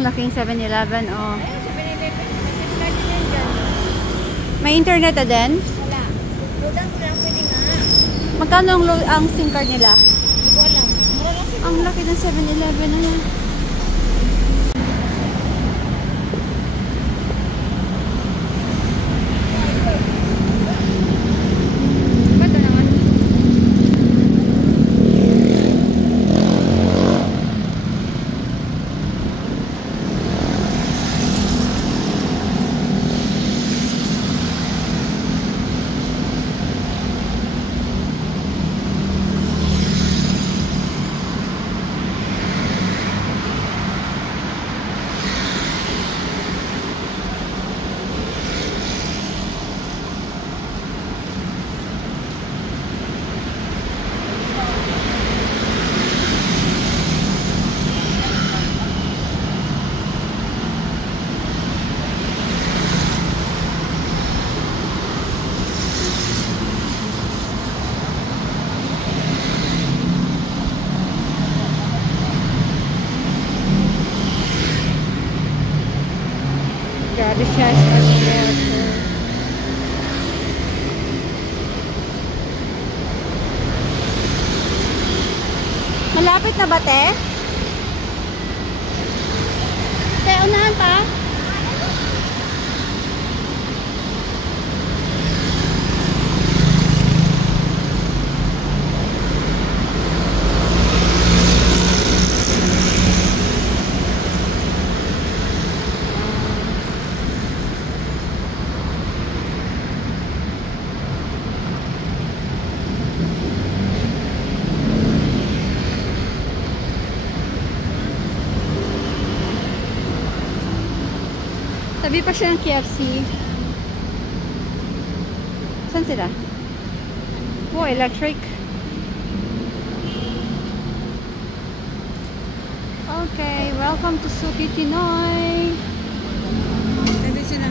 ang laking 7-Eleven, oh. Ayun, 7-Eleven. Kasi lagi yan dyan. May internet na din? Wala. Loadan ko lang pwede nga. Magkano ang SIM card nila? Hindi ko alam. Mura lang siya. Ang laki ng 7-Eleven na yan. Ba't naman? Grabe siya sa airport. Malapit na ba, te? Te, unahan pa? Tabi pa siya ng KFC. Saan sila? Oh, electric. Okay, welcome to Suki Pinoy. Tabi sila.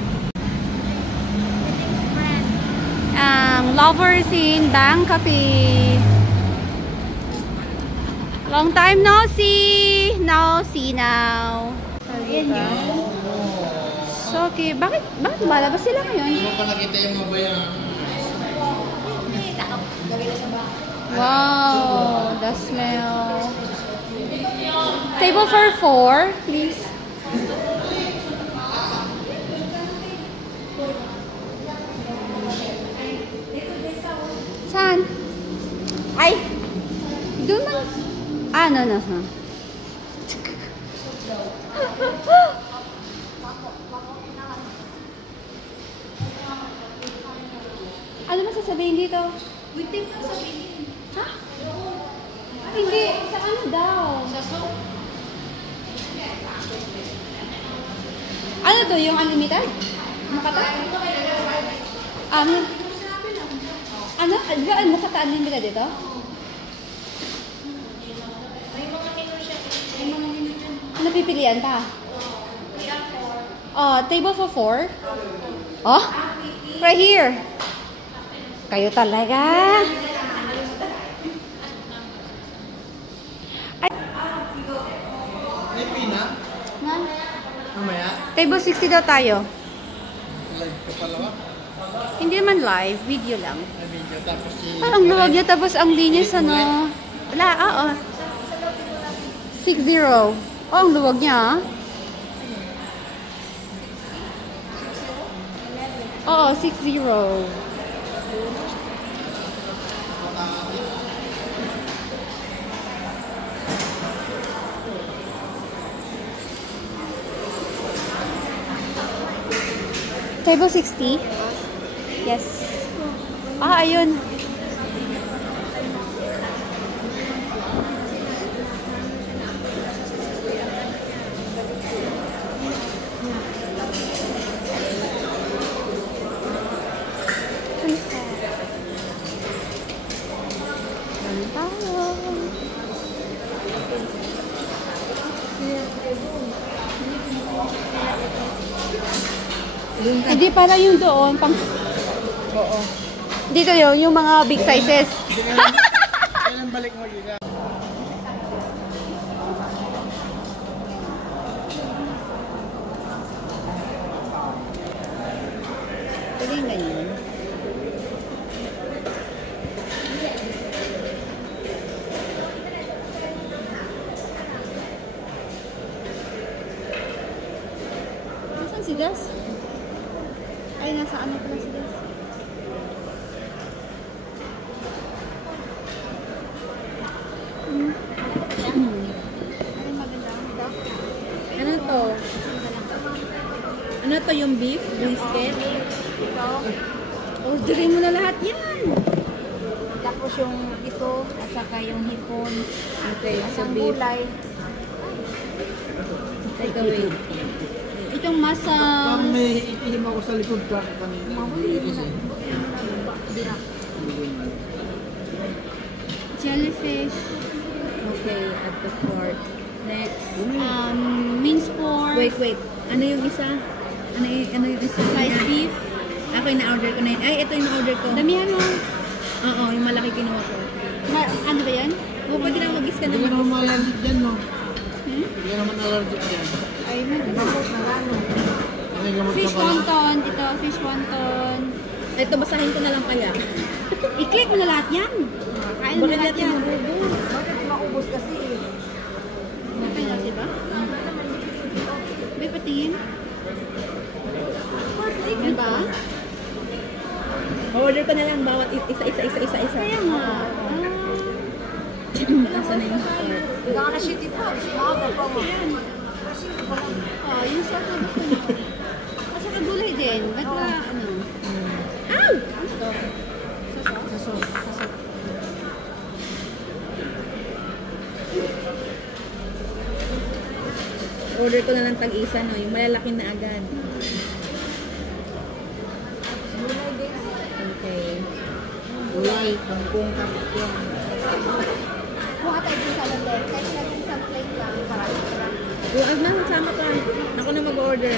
Ang lovers in Bangkapi. Long time no see. Now see now. Ayan yun. So, okay. Bakit malabas sila ngayon? Hindi mo pa nakita yung mga bayan. Wow, the smell. Table for 4, please. Saan? Ay! Doon man. Ah, no. Ano ba sasabihin dito? Waiting lang sabihin. Ha? Hindi. Sa ano daw? Sa soup. Ano to? Yung unlimited? Makata? Ano? Di ba Makata unlimited dito? May mga menu siya. May mga menu dyan. Ano pipilian pa? Oh, table for 4? Oh? Right here. Kayo talaga. Ay. May pina? Man. Mamaya? Table 60 daw tayo. Live ka pala ba? Hindi naman live, video lang. May video. Tapos si... Ang luwag niya, tapos ang linis, ano. Wala, oo. 60. Oh, ang luwag niya, ah. Oo, 60. Table 60? Yes. Ah, ayun. Hindi pala yung doon pang... Oo. Dito yung mga big sizes. Kailan balik mo dito? Pwede yung ganyan. Nasaan si Das? Ay, nasa ano pala si Das? Ay, maganda. Ano to? Ano to yung beef? Brisket? Orderin mo na lahat yan. Tapos yung ito, at saka yung hipon. Okay, so Ang beef. gulay. Take away. Itong masang... Parang may ikihim ako sa likod ka kanina. Kasi, Jellyfish. Okay, at the pork. Next. Minced pork. Wait. Ano yung isa? Ano yung isa? Sliced beef. Ako yung na-order ko na yun. Ay, ito yung na-order ko. Damihan mo. Oo, yung malaki kinuha ko. Ano ba yan? O, pwede na mag-is ka na hindi ka naman mag-is. allergic dyan, no? Hmm? Hindi ka naman allergic dyan. Ay, maganda. Ano yung gamot Fish ka pala? wonton. Ito, fish wonton. Ito, basahin ko na lang kaya. I-click mo na lahat yan. Kain mo na Bakit lahat natin yan. maubos? Okay na, diba? May patingin. Yan ba? Order ko na lang bawat isa. Kaya nga. Nasa na yung pork? Ayan. Oh, yung sauce na gusto mo. Kasi kagulay din. Ba't ba, ano? Ow! Sa sauce? Order ko na lang tag-isa, no? Yung malalaki na agad. Okay. Gulay, kangkong, tapos yan. Kuha tayo din sa lalek. Kahit natin isang plate lang. Parang. Huwag na, sama ka. Ako na mag-order.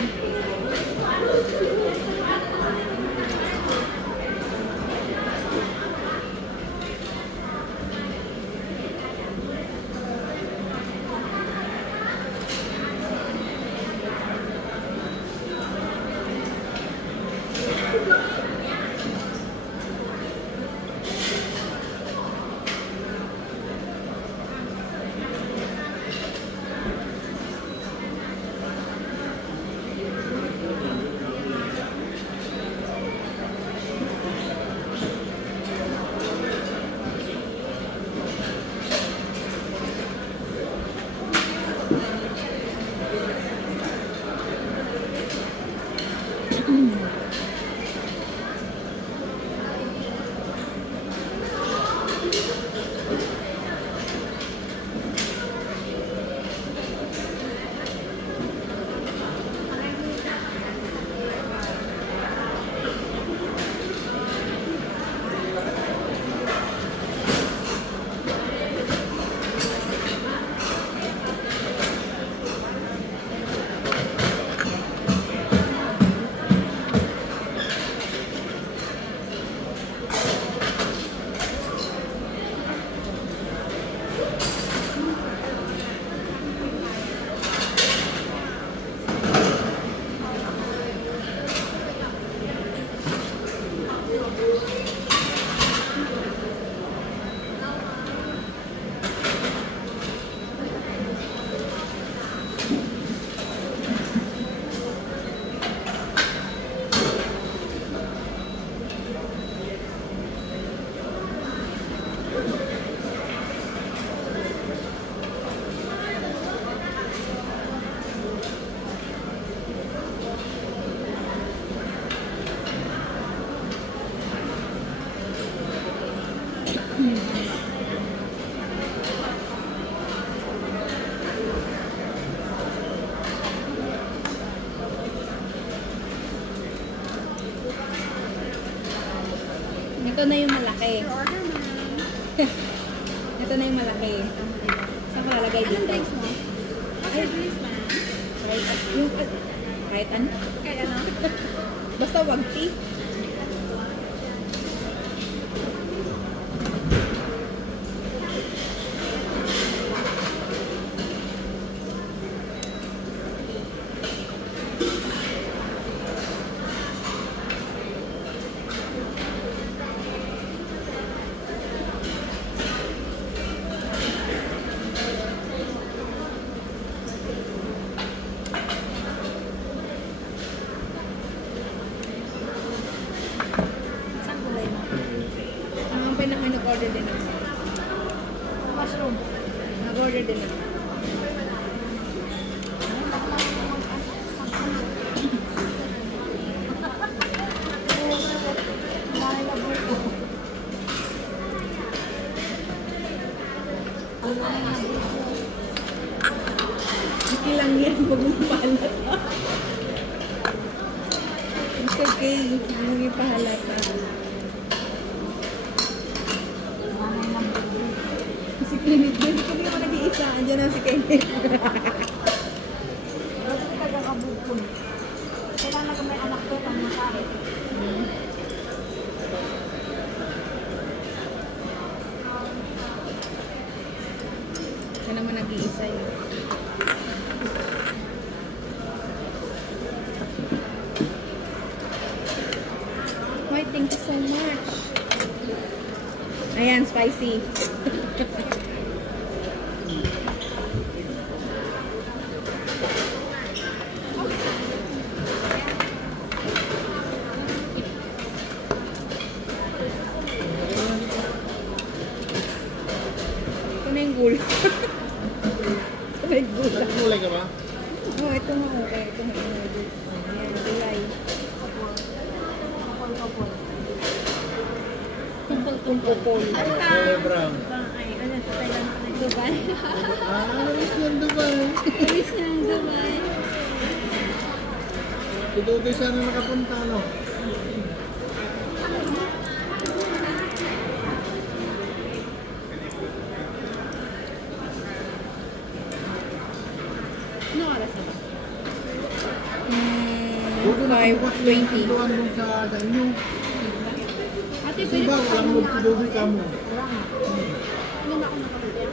Ito na yung malaki. Ito na yung malaki. Saan ko lalagay dito? Anong drinks mo? What's your drinks, man? Kahit ano? Kahit ano? Basta wag tea. din ako. Mushroom. Nag-order din ako. Kumain na buko. Kumain na buko. Hindi lang yan, huwag mong pahalata. It's okay, huwag mong ipahalata. Kumain na buko. Si Kenneth, hindi ko naman nag-iisa. Andiyan na si Kenneth. Bakit taga-kabukon? Kailangan na may anak ko kang masakit. Siya naman nag-iisa yun. Why, thank you so much. Ayan, spicy. Ito na yung gula. Ito na yung gula. Nagkulay ka ba? Oh, ito nga okay. Ito nga yung ayan, gulay. Kapol-kapol. Kumpol-kumpol. Kulay brown. Ay, ano, sa Thailand pa ng Dubai. Alis yan Dubai. Alis na ang Dubai. Si Dubai sana nakapunta, no? Ano oras na ba? Doon na 5:20. doon sa inyo. Ate, Kasi ba, walang loob si Dubai ka mo. Ano na ako nakakita?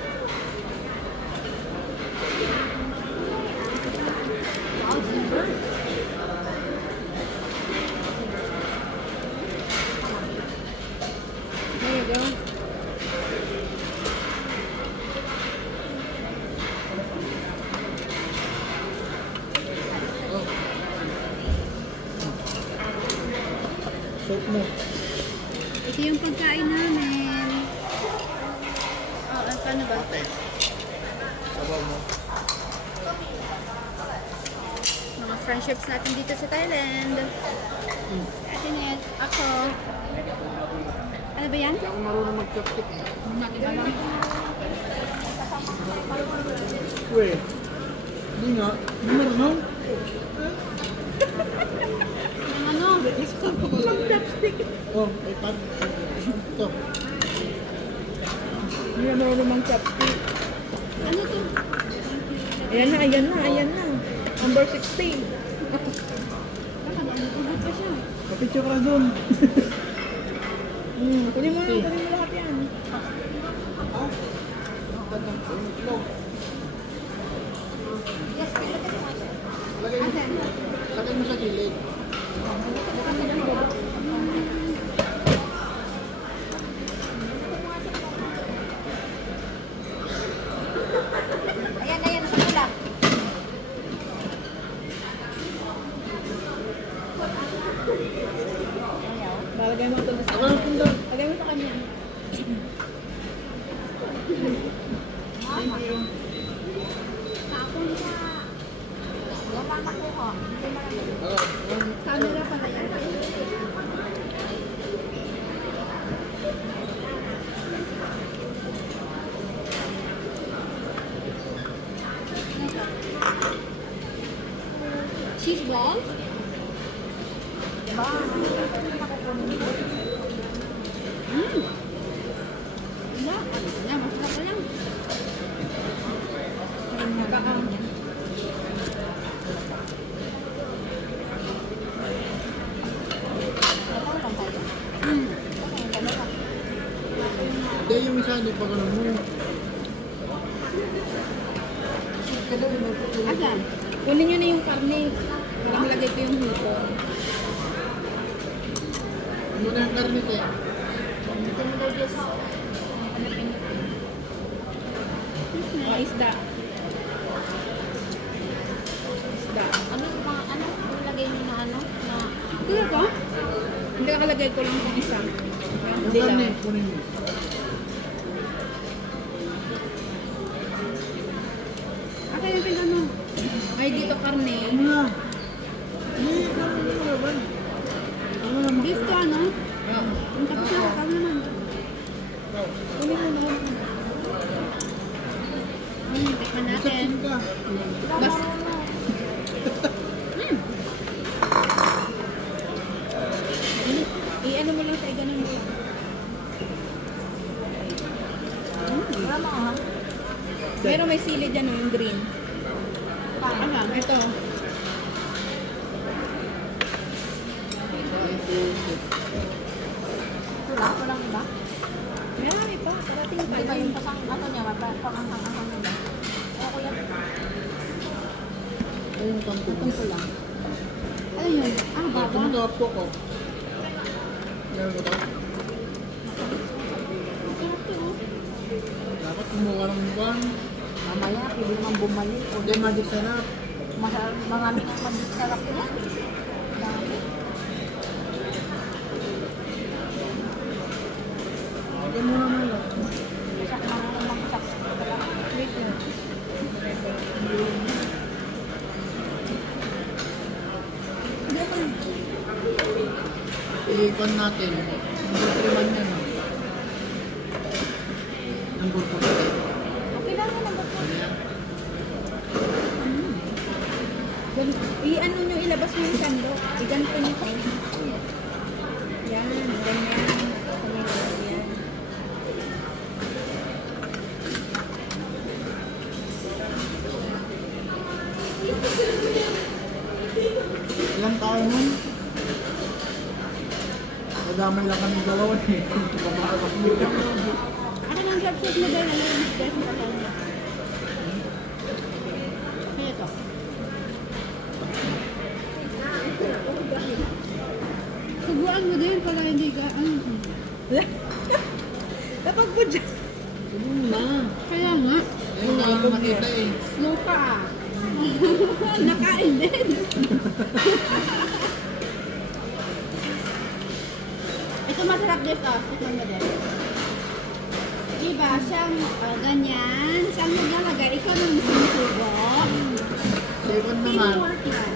There you go. Oh. Soup mo. Ito yung pagkain namin. Oh, paano ba? Sabaw mo. Mga friendships natin dito sa Thailand. Ate Net, ako. Ano ba yan? Hindi ako marunong mag-chopstick. Uy. Hindi nga. Hindi marunong. Ano? Mag-chopstick. Oh, iPad. Ito. Hindi na marunong mang chopstick. Ano to? Ayan na, ayan na, ayan na. Number 16. Nakagod pa siya. Kapityo ka doon. Kunin mo lahat yan. Lagay mo sa gilid. Ayan, ayan, sa ulam. Lalagay mo ito sa Ako ang pindot. Lagay mo sa kanya. Wala na ko ha. Hindi marami. Camera pala yan. Cheese balls? Ba? Wala. Wala, masarap pa lang. Baka. Hindi, yung isa, hindi pa ganun mo. Asan? Kunin nyo na yung karne. Para malagay ko yung hito. Ano na yung karne, te? O, isda. Isda. Ano yung lagay mo na ano? Na Ito ba? Hindi kakalagay ko lang yung isa. Yung Hindi karne, lang. kunin mo. mo. Ay, dito karne. Ano na? Hindi, ano mo naman? Ano naman? Beef to ano? Ah, Ang tapos na, kami naman. Ano mo naman? Tikman natin. Saksin ka. Bas. I-ano mo lang sa ganun mo. Wala mo ha? Pero may sili dyan, yung green. Ano? Ito. Ito lang, walang iba. Marami pa. Parating pa. Hindi ba yung pasang ano niya, panganghang-anghang nila. Ako yan. Ayun, kanto. Ito lang. Ano yun? Ah, Ito baba. na po ko. Meron ko to. Sarap to, oh. Dapat kumuha ng buwan. Mamaya, pwede naman bumalik. Hindi, magic sarap. Marami ng mag-sarap yan. Dami. Lagyan mo naman lang. Isak na naman mag-isak. Wait lang. I-con natin. Number 3 man yan. oh. Number 4. Okay lang naman. Ano yan? I-ano nyo, ilabas mo yung sandok. I-ganto nyo ko. Yan, ganyan. Yan. Ilang tao nun? Madamay lang kami dalawa eh. Ako nang subset mo dahil alam mo guys sa kanya. Kaya ito. Subuan mo din pala hindi ka. Kapag po dyan. Ano na? Kaya nga. Ayun na lang nakita eh. Slow ka ah. Nakain din. Ito masarap din ah. Tikman mo din. Diba, siyang ganyan. Siyang naglalagay. Ikaw nang sinusubo. Second naman. Teamwork yan.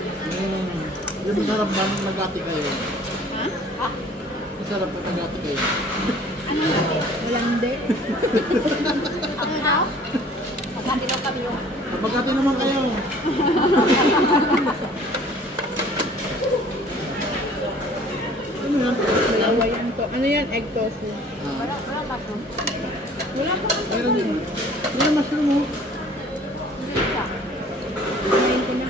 Yung masarap ba nung nagati kayo? Ha? Masarap na nagati kayo. Ano nga? Malandi. Ano daw? Magkandi daw kami yung Magati naman kayo. Ano yan? Hawaiian to. Ano yan? Egg tofu. wala mushroom. Wala pa kang Meron din. Meron mushroom mo. Hindi siya. Kumain ko na.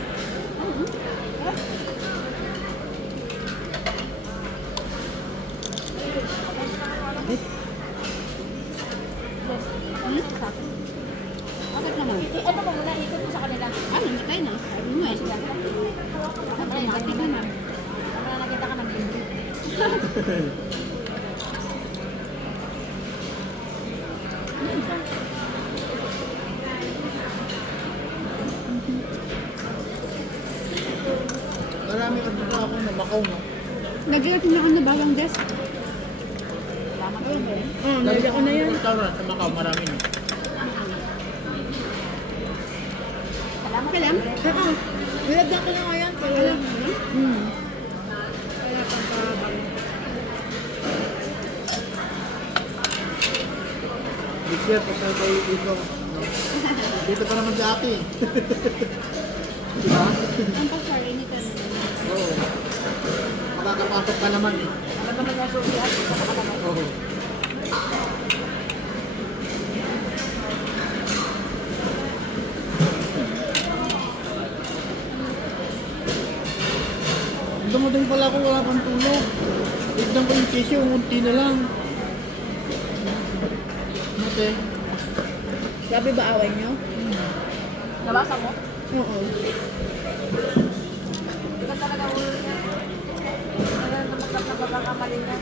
Bakit naman? Ano mo muna, ikot mo sa kanila. Ano? Nakay na. Sabi mo eh. Sige. Ay, nakita na. Ano na nakita ka ng hindi. Marami ka dito ako na Macau, no? Nag-ilat na ano bagang desk. Salamat ko din. Nalila ko na yan. Restaurant sa Macau, marami na. Salamat. Okay lang? Oo. Nilad na ko na ngayon. Wala. Wala pang kabang. Big year, pa tayo dito. No? Dito pa naman sa ate. Diba? Ang pa-sorry nito na naman. Oo. Makakapasok ka naman eh. Alam naman yung susihan. Ito ka naman. Oo. Dumating pala ako, wala pang tulog. Tignan ko yung tissue, unti na lang. Mate. Grabe ba away nyo? Nabasa mo? Oo. Hindi ka talaga ulo niya. Kaya naman na pagkakamali niya.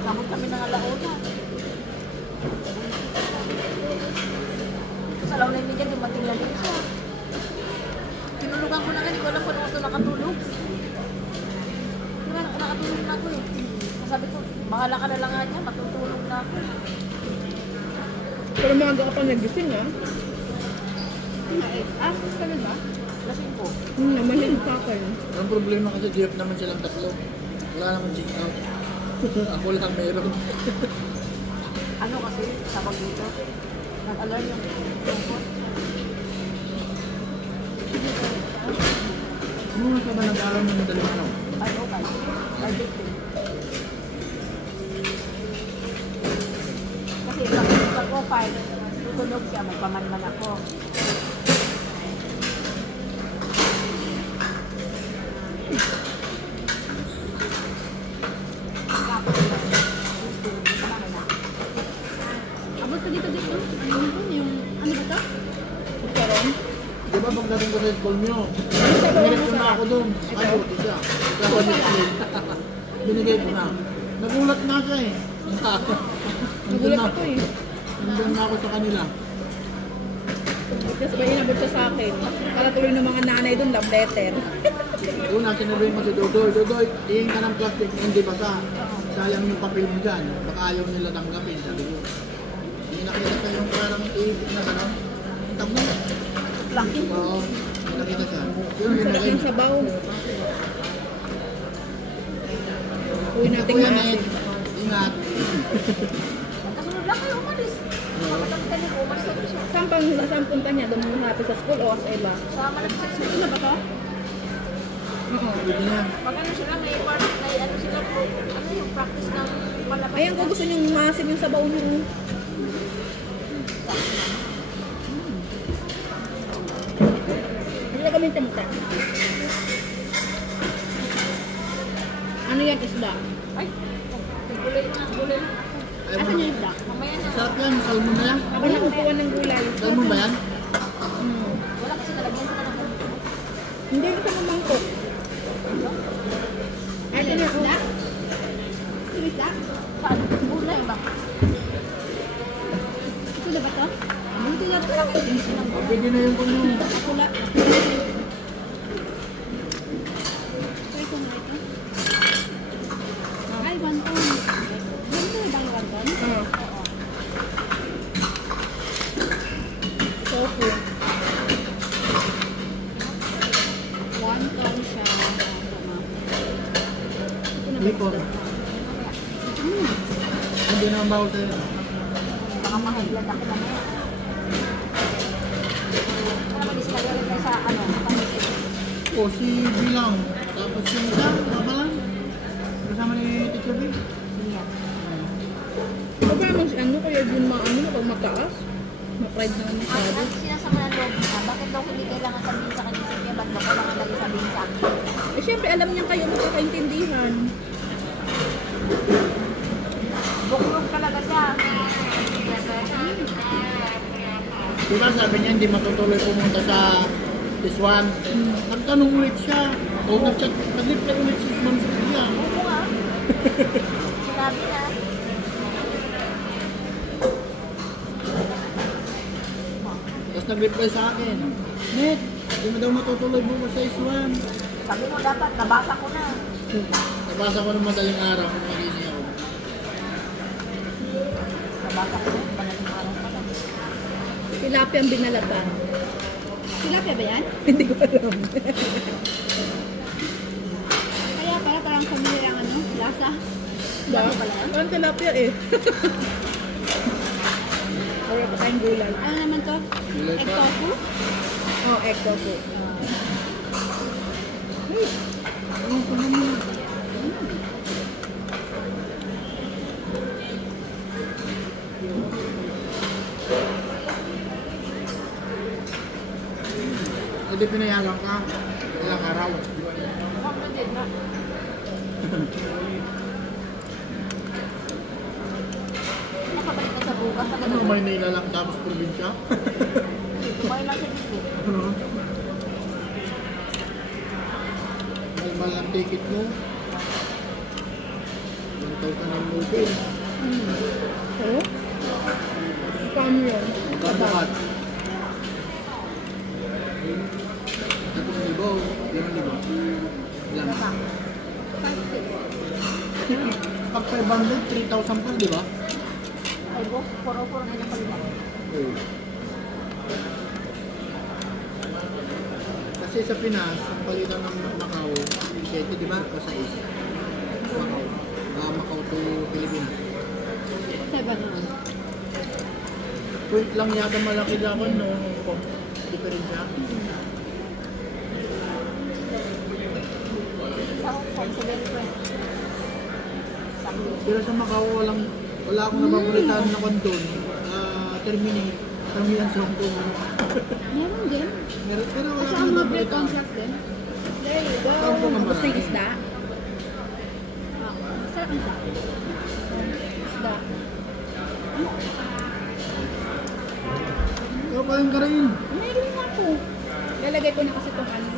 Sabot kami ng alauna. Sa alauna yung bigyan, dumating lang din siya. Tinulugan ko na nga, hindi ko alam kung ano gusto nakatulog. Nakatulog na ako eh. Sabi ko, bahala ka na lang nga niya, matutulog na ako. Pero maaga ka pa nagising ah. Ah, ganun ba? Lasing ko. Namalin sa akin. Ang problema kasi GF naman silang tatlo. Wala naman check out. Ako lang meron. Ano kasi, tawag dito, nag-alarm yung phone. Ano nga ka ba nag-aaral ng madaling araw? Ay, okay. Addictive. Kasi pag ko 5, tutunog siya, magpamanman ako. Tapos yun, kumain na. Abot ka dito. Ano yun? Yung, ano ba to? Karon, Di ba pagdating ko sa school nyo? sabaw Binigay mo ko sa- na ako doon. Ay, buti siya. Kaya binigay ko na. Nagulat na siya eh. Nandun nagulat na. ako eh. Nandun na ako sa kanila. Tapos ba inabot siya sa akin? Para tuloy ng mga nanay doon, love letter. Una, sinabihin ko si Dodoy, Dodoy, tingin ka ng plastic na hindi basa. Sayang yung papel mo dyan. Baka ayaw nila tanggapin, sabi ko. Hindi nakita ka yung parang na gano'n. Tamo. Lucky. Oo, hindi nakita siya. Yun, Sarap binigay yung niya. sabaw. Uwi natin Kuya nga Ned, ingat. Kasunod lang kayo umalis. Kapatang ka niyo, umalis na siya. Saan punta niya? Doon muna natin sa school o sa iba? Sa malapit sa school na ba to? Oo. Pwede na. Pag ano sila, may part, may ano sila, ano yung practice ng malapit. Ayan, kung gusto niyong masin yung sabaw niyo. Ano na kami tamuta? Ano yan, isda? Ay, gulay na, gulay na. Ayaw Asan mo. yung isda? Mamaya na. Sarap yan, salmon na yan. Ako na upuan ng gulay. Salmon ba yan? Wala kasi nalagyan ko na ng ganito. Hindi na sa mamangkok. Ay, ito na. Isda? Ito isda? Saan? Gulay ba? Ito na ba to? Ito na to. Pwede na yung kung Pula. Try ko na ito. Ay, wonton. Wonton bang wonton? Oo. Tofu. Wonton siya. lipon. Hindi naman bawal sa'yo. Baka mahaglag ako mamaya. Ano ba, discolorin tayo sa ano? Pangit. O, si Bilang. Tapos yung isa, kapalan. Kasama ni Teacher B. Yan. Huwag naman si ano, kaya yun maano na pag mataas. Ma-pride na naman Ang masyado. sinasama ng loob niya, bakit daw hindi kailangan sabihin sa kanya sige, ba't daw kailangan lagi sabihin sa akin? Eh, syempre, alam niya kayo magkakaintindihan. Buklog talaga siya. Diba sabi niya hindi matutuloy pumunta sa this one. Nagtanong ulit siya. O nag-chat, nag-reply ulit si Ma'am Sophia. Oo nga. Sinabi na. Tapos nag-reply sa akin. Net, hindi mo daw matutuloy bukas sa S1. Sabi mo dapat, nabasa ko na. Nabasa ko ng madaling araw kung makinig ako. Nabasa ko na, panaling araw pa lang. Tilapia ang binalatan. Tilapia ba yan? Hindi ko alam. Kaya parang familiar ang ano, lasa. Ba? Pala yan? Parang tilapia eh. Or pa tayong gulay. Ano naman to? Gulay Egg pa. tofu? Oh, egg tofu. Ano ko naman? Hindi pinayagan ka. Ilang araw. Mukhang na din na. Nakabalik ka sa bukas. Ano, Maynila lang tapos probinsya? Kumain lang sa dito. Ano? Mahal ang ticket mo. 1,000 ang movie. Oo? Paano yun? Magkakakat. 3,000. 5,000. Ilan? Pag 500, 3,000 pa, di ba? Ay, boss, puro-puro na napalitan. 2. Kasi sa Pinas, ang palitan ng Macau, 7, di ba? O 6. Macau. Macau to Pilipinas. 7 naman. Point lang yata malaki laban, no? Diferensya. Sa Hong Kong, 7.20. Pero sa Macau, wala akong nababalitaan na kondon. Terminate. Terminate sa Hong Kong. Meron din. Pero wala Kasi akong ang mga nababalitaan. contract din. There you go. Saan po nga Gusto yung marami? isda? Masarap ang isda. Isda. Ikaw pa yung karain. Meron nga po. Lalagay ko na kasi itong ano.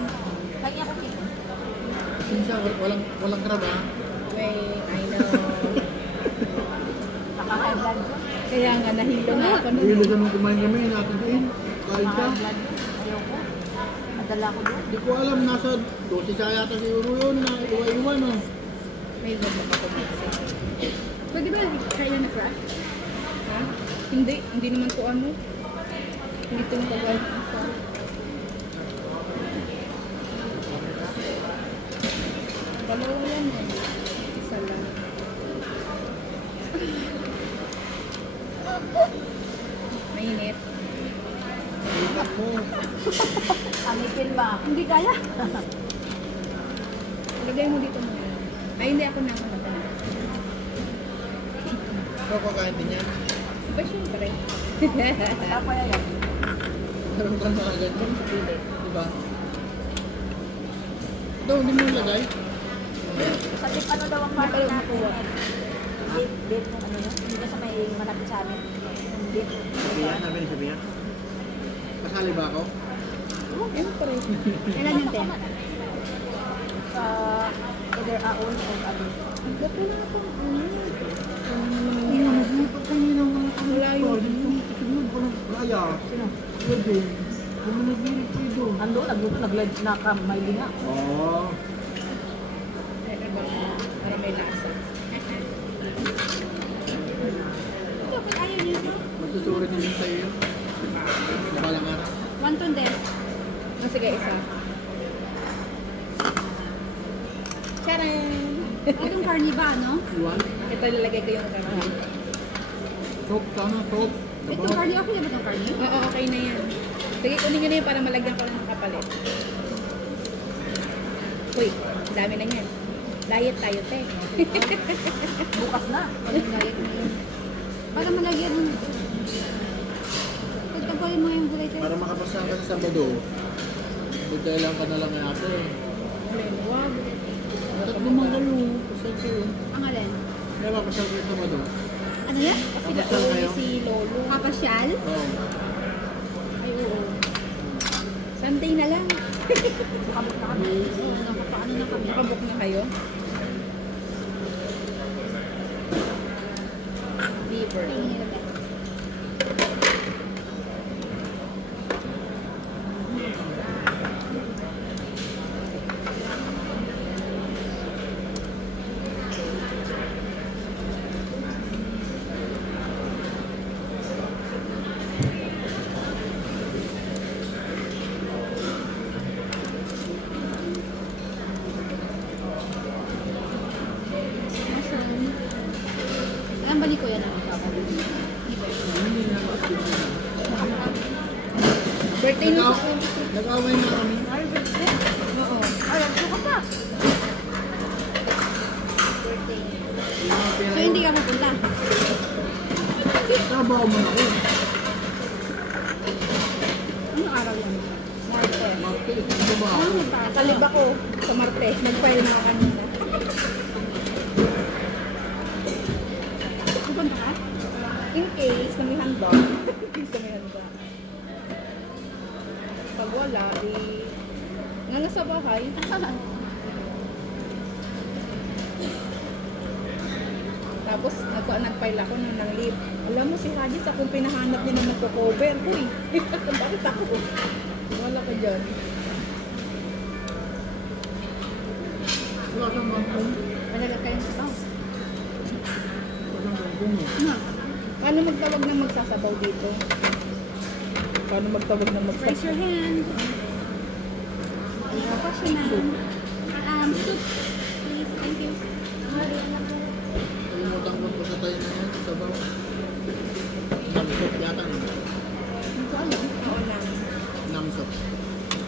Lagi ako chicken. Sinsa, walang crab ha. Wait, I know. Nakaka-high blood yun. Kaya nga nahilo na ako nun. Hindi ganun kumain kami, natin din. Kain siya. Nakaka-high blood yun. Ayoko. Madala ko doon. Hindi ko alam, nasa 12 sa yata siguro yun na iwa-iwan oh. May ganda pa ko. Pwede ba kaya na fresh? Ha? Hindi naman to ano. Hindi ito yung pag-wild. Dalawa yan eh. Isa lang. Mainit. Itak mo. Amipin ba? Hindi kaya. Lagay mo dito muna. Ay, hindi ako na ako na. Ikaw kakain din yan. Ba syempre. Masarap kaya yan. Meron kang mga ganyan. Hindi. Diba? Ito, hindi mo lagay. Sa tip ano daw ang party natin? Dip, ano yun? Hindi ka sa may malapit sa amin. Dip. Sabihan, sabi ni Sabihan. Kasali ba ako? Siyempre. Kailan yung ten? Sa either aon or others. Ba't wala akong ano? Nagluto kanina mga Wala yun. Sunod ko ng raya. Sino? Pwede. Kung nag-irig kayo doon. Ando, nagluto, nakamayli nga. Oo. Ay, ano ba? Para may lasa. Bakit ayaw niyo ito? Magsusurit din sa'yo yun. Balang araw. Wonton din. Sige, isa. Charan! Itong carne ba, no? Iwan. Ito ilalagay ko yung carne. Soap, tama, soap. Itong carne, okay na ba itong carne? Oo, okay na yan. Sige, kunin nyo na yun para malagyan ko lang ng kapalit. Uy, dami na yan. Diet tayo, te. Bukas na. Anong diet na yun? Para malagyan ng... Pagkakulin mo yung gulay, te. Para makapasa ka sa Sabado, magkailan ka na lang ate. Wag. Ba't naman kayo? Pasal kayo. Ang alin? Kaya papasal kayo sa Sabado. Ano yan? Kasi Kapasal uuwi kayo? si Lolo. Kapasyal? Oo. Ay, oo. Sunday na lang. Nakabot na kami. Oo, nakapaano na kami. Nakabook na kayo? Beaver. Alam ba ni Kuya na birthday na sa Nag-away na kami. Oo. Ay, ito ka pa. So hindi ka pupunta? Trabaho mo na ako. Anong araw yan? Martes. Martes, ano ba? Nakalib ako sa Martes. Nag-file na kanina. Pupunta ka? In case na may handa. In case na may handa. Pag wala, nga nasa bahay. Tapos nag-file ako ng leave. Alam mo si Hadis, akong pinahanap niya na magko-cover. Uy, bakit ako? Wala ka dyan. Wala kang mangkong. Talaga kayo sa tao. Wala kang mangkong. Na. Paano magtawag ng magsasabaw dito? Paano magtawag ng Raise your hand. Question na. Soup. Please, thank you. Kalimutan ko po sa tayo na yan. Sabaw. Namsok yata. Hindi ko alam. Oo lang. Namsok.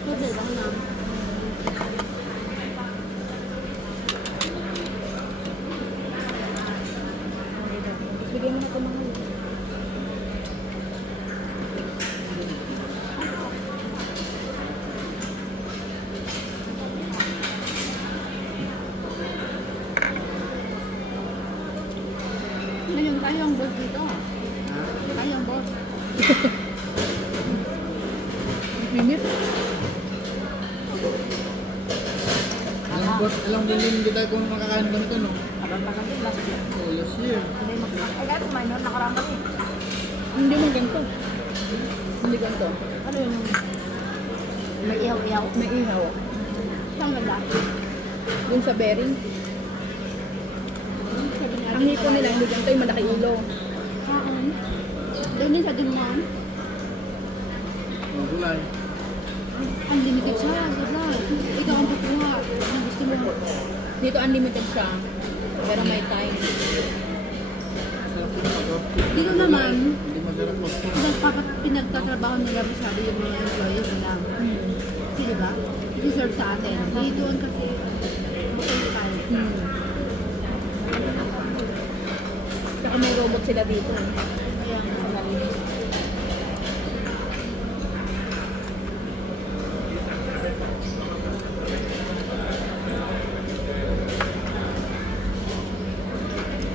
Pwede lang na. Bigyan mo na ito mga Ngayon, tayo ang boss dito. Tayo ang boss. minute. Alam din hindi tayo kung makakain ganito, no? Tagal-tagal din last year. Oh, last year. Hindi mag- Ay, gano'n kumain nun, nakaraan kami. Hindi mo ganito. Hindi ganito. Ano yun? May ihaw-ihaw. May ihaw. Saan ganda? Yung sa bearing. Ang hipon nila, hindi ganito yung malaki ulo. Doon din sa Dimnon. Oh, gulay. Unlimited siya. Diba? Ikaw ang kukuha. Ang gusto mo. Dito unlimited siya. Pero may time. Sarap po ito. Dito naman, Hindi masarap po. pinagtatrabaho nila masyado yung mga employees nila. Kasi diba? Deserve sa atin. Dito kasi, okay tayo. Saka may robot sila dito. Kaya nga.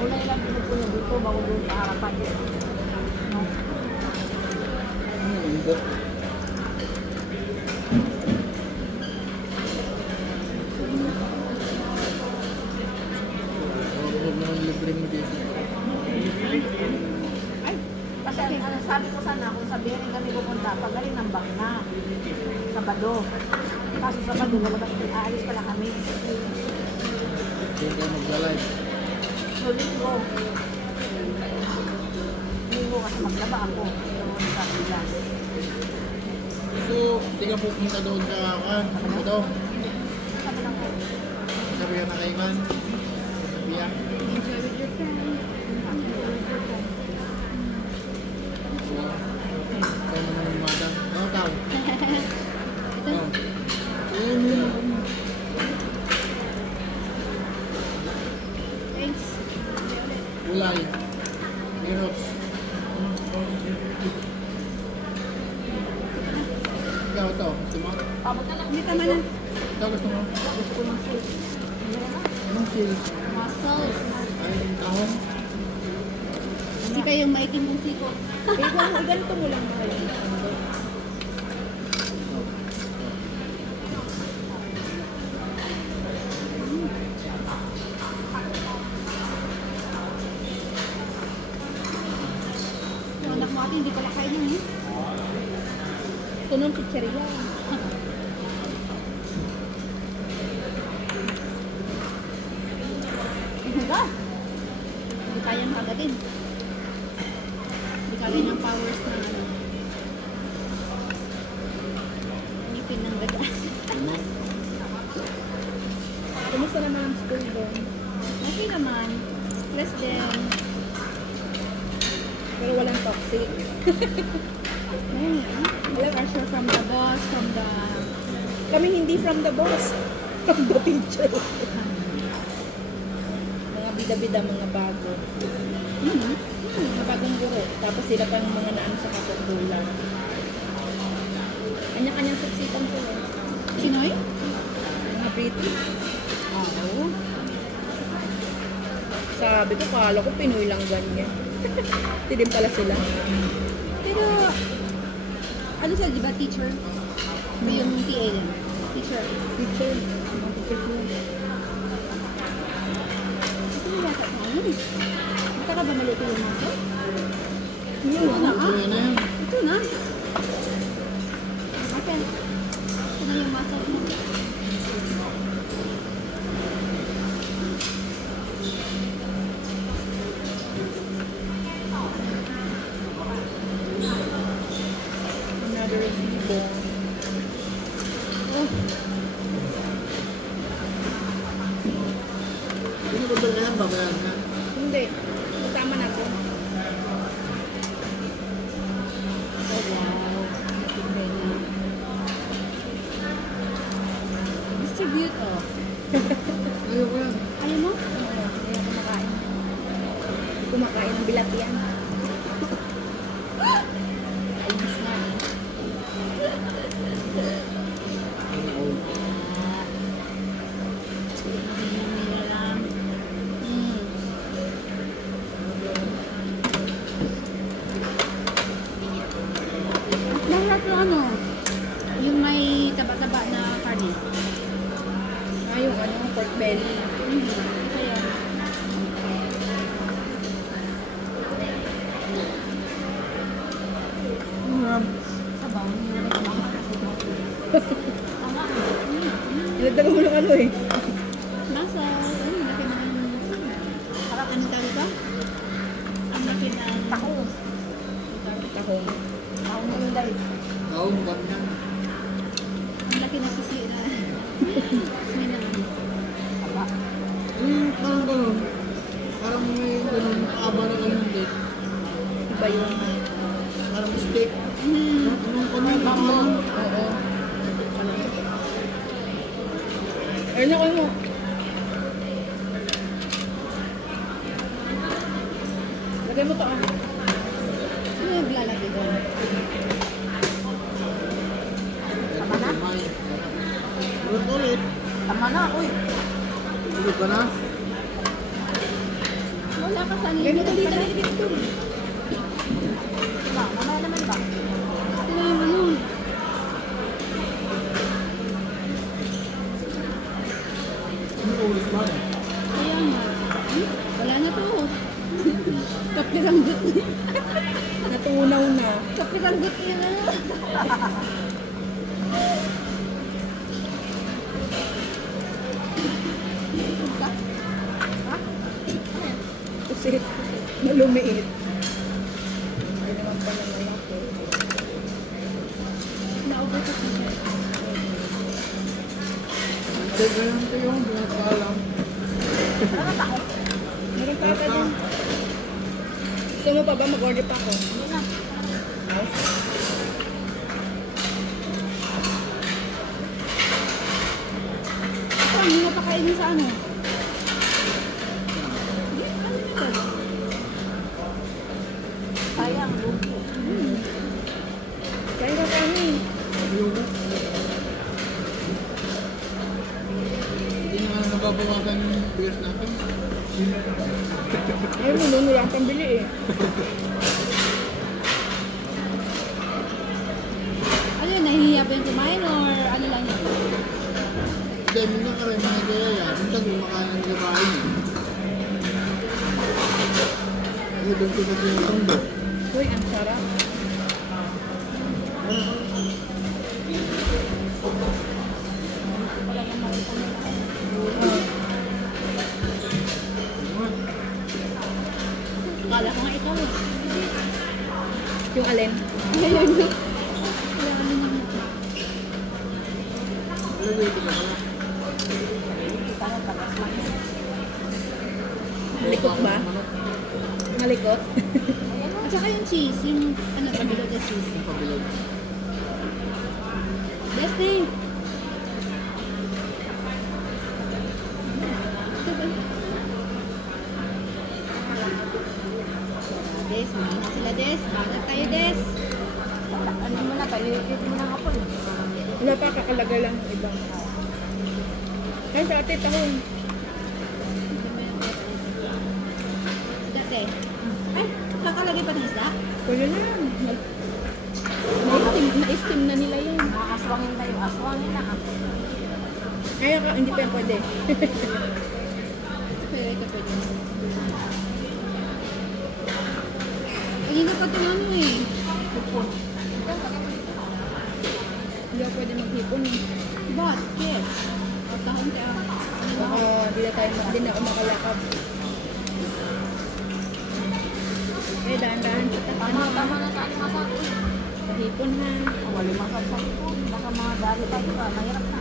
Kulay lang pinupuno dito bago doon sa harapan. No? Lambot. Huwag na yung libre mo dito. Kasi ano, sabi ko sana kung sa bearing kami pupunta, pagaling ng Bangna. Sabado. Kaso Sabado, lalabas aalis pala kami. Doon tayo mag-live. So, linggo. Linggo kasi maglaba ako. Yung sa pila. So, hindi ka pupunta doon sa ito. Sabi lang ko. Sabi ka na kay Ivan. Sabi yan. Enjoy with your friends. Ikaw naman yung madam. Ano tao? Ito. Oh. Ayun yun. Thanks. Gulay. Carrots. Ikaw ito. Gusto mo? Pabot na lang. Hindi tama na. Ito gusto mo? Gusto ko ng shake. Anong chill? Muscles. Ay, kahon? Hindi kayong maitim mong siko. Ganito mo lang kayo. Yung anak mo ate, hindi pala kain yun eh. Ito nung pizzeria. Diba? Hindi kayang kagatin. Hindi kaya ng powers na ano. Ngipin ng gaga. Ano? Kumusta naman ang school doon? Okay naman. Stress din. Pero walang toxic. Ayun eh. Walang pressure from the boss, from the... Kami hindi from the boss. From the teacher. Mga bida-bida, mga bago. Mga bagong guro. Tapos sila pang mga naan sa kapagdulan. Kanya-kanyang siksikan sila. Chinoy? Mga British. Oo. Sabi ko, kala ko Pinoy lang ganyan. Hindi din pala sila. Pero, ano sila, di ba, teacher? O yung TA din? Teacher. Teacher. Ito yung yata sa ano eh. Baka ka ba malito yung muscle? Yun Ito na Gulay na yan. Ito na. Okay. Ito na yung muscle mo. salubong. Piniputol ka yan, babayan na. Hindi. Kasama na to. Oh, wow. Matindi na. Distribute, oh. Ayoko yan. Ayaw mo? Oo, hindi ako kumakain. Kumakain ng bilat yan. Kainis nga eh. Lahat yung ano, yung may taba-taba na karne. Ah, yung ano, pork belly. Ito yun. Sabaw, hindi na rin Nilagdagan mo ng ano eh. Nasa, ano, laki ng, ano tawag ito? Ang laki ng, Tako. Tahong. Ako mo yung dahil. Oo, mukhang yan. ang laki ng sisi na, sisi na ano. Aba. Parang ganun. Parang may ganun, kaaba na ganun din. Iba yun. Parang steak. Hmm. Anong parang Oo. Ayun ako mo. Lagay mo to ah. Ano yung naglalagay doon? Tama na? may. Ulit. Tama na, uy. Ulit ka na? Wala ka sa Ganito nilagay. pala. Ganito. Diba, mamaya naman ba? Ito na yung ano. Ano ulit ba? Kaya nga. Wala na to. Kapiranggot niya. Natunaw na. Kapiranggot niya na. Kasi malumiit. Ay naman pala malaki. Na-overcook na siya. Steak na lang kayo, hindi na pa alam. Meron pa ka din. Gusto mo pa ba mag-order pa ako? Hindi na. Ito, hindi na pakainin sa ano. Sayang, lugi. Kaya ka kami. Ayoko. Hindi na nga nababawasan yung bigas natin. Ayun mo, noon wala kang pambili eh. Ano yun, nahihiya ba yung kumain or ano lang yun? Hindi, minsan ka rin mga kaya yan. Minsan kumakain ng gabahin. Kasi doon ko kasi yung tunggo. Uy, ang sarap. Akala ko nga ikaw eh. Yung alin? Ayun yun. Wala kami ng Alam ito ka pala. Malikot ba? Malikot? At saka yung cheese, yung ano, pabilog na cheese. Yung pabilog. Destiny! Des, may na sila Des. Banat tayo Des. Ano mo na, palilit mo ng apol. Wala pa, kakalaga lang yung ibang. Ay, sa ate, tahong. Isda te. Ay, kakalagay pa ng isda? Pwede na yan. Na-steam na nila yan. Aswangin tayo, aswangin na. Kaya ka, hindi pa yan pwede. Pero ito pwede. Hindi na pa ito ano eh. Hindi ako pwede maghipon eh. Bakit? O, tahon te ah. Ano ba? Baka hindi na ako makalakab. Eh, dahan-dahan sa Tama, tama na sa ating mata. Hipon ha. Wala mga sa ito. Baka mga dali tayo pa. Mahirap na.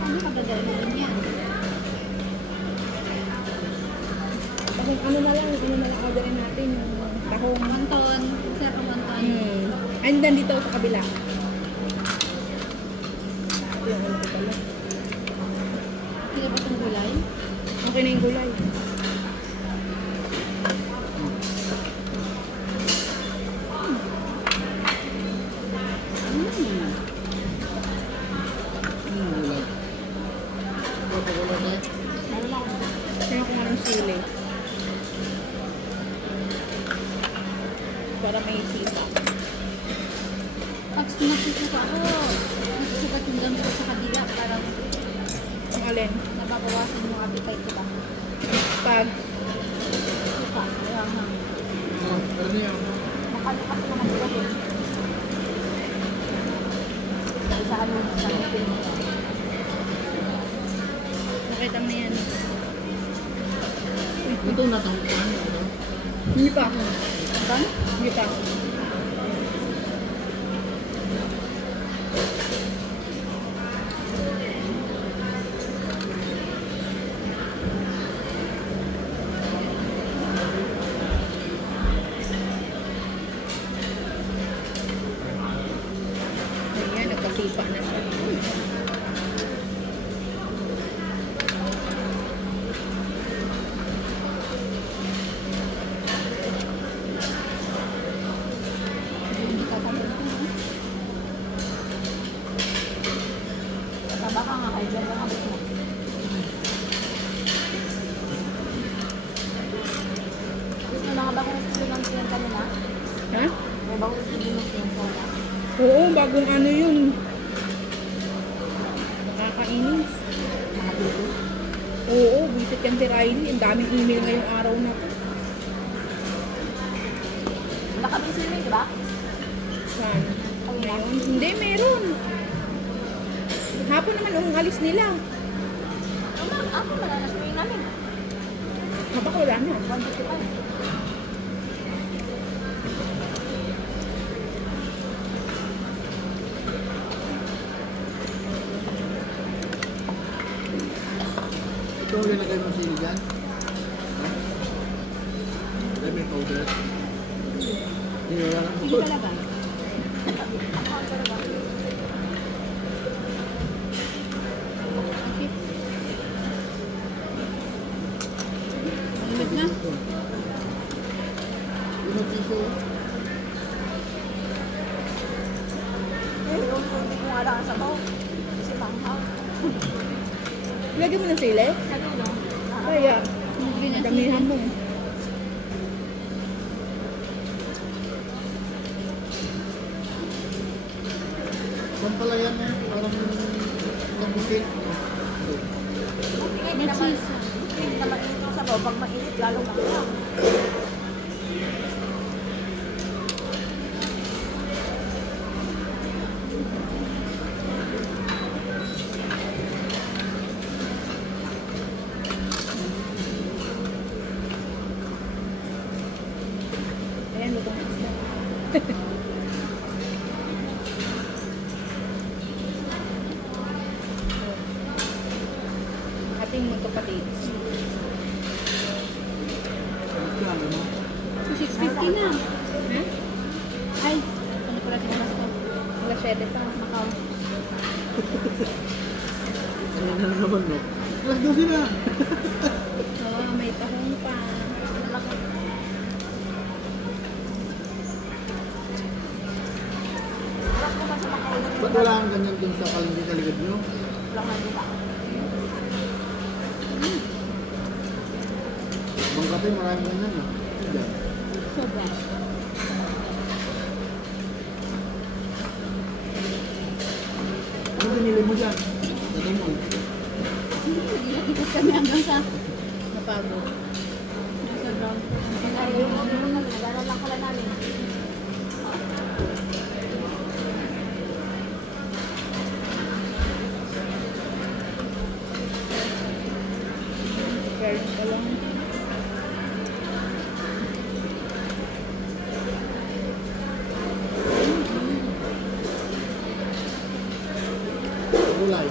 Ano magagawa na rin yan? Kasi ano na lang orderin natin yung tahong. Monton. Sarap ang monton. And then dito sa kabila. Yung ano ko pala. Kaya ba itong gulay? Okay na yung gulay. Gulay. Ito gulay na. Kaya ko nga ng sili. Para may sita. Pag nagsusuka ako, nagsusuka hanggang sa kabila para Ang alin? nababawasan yung appetite ko ba? Pag Suka. Kaya nga. Pero niya. Makalukas naman ito. Sa ano, sa meeting mo. nakita mo na yan. Ito natangkuhan. Ito. Hindi pa. Ban? Hindi pa. Ayan, nagkasipa na siya. Hindi ka pa rin. Taba ka nga kayo. Diyan lang abot mo. Gusto na nga ba kung pinansiyan ka nila? Ha? May ba kung pinansiyan ka nila? Oo, bagong ano yun. Nakakainis. Mga baby. Oo, visit yan si Riley. Ang daming email ngayong araw na to. Wala ka bin swimming, di ba? Saan? Ngayon? Hindi, meron. Hapon naman ang alis nila. Ako wala na swimming namin. Habak wala na. 155. Ito ang linagay mo sili dyan. Lemon powder. Hindi wala lang. Hindi talaga. Okay. Malimit na. Yung tissue. Yung hindi ko nga lang ang sabaw. Kasi manghang. Lagyan mo ng sili? Ano no? Kaya, Hindi na damihan mo. Saan pala yan eh? Parang kabusit. Hindi naman. Hindi naman mainit ang sabaw. Pag mainit, lalo manghang. Ayan, lutong na isda. Ating magkapatid. Ano mo? So, 650 na. Ha? Ay, ano pala tinamas ko? Wala 7 pa. Macau. Ano na naman no? Alas 12 na. Oo, may tahong pa. Harap naman sa makaulan. Ba't wala kang ganyan dun sa palengke sa likod nyo? Lang na diba? Bang kape maraming ganyan no? Diyan. Sobra. Ano binili mo dyan? Sa Dimon? Nagilakikot kami hanggang sa Napagod. nasa ground. Yung ano namin, nagana lang pala namin. Prepared pa lang. gulay.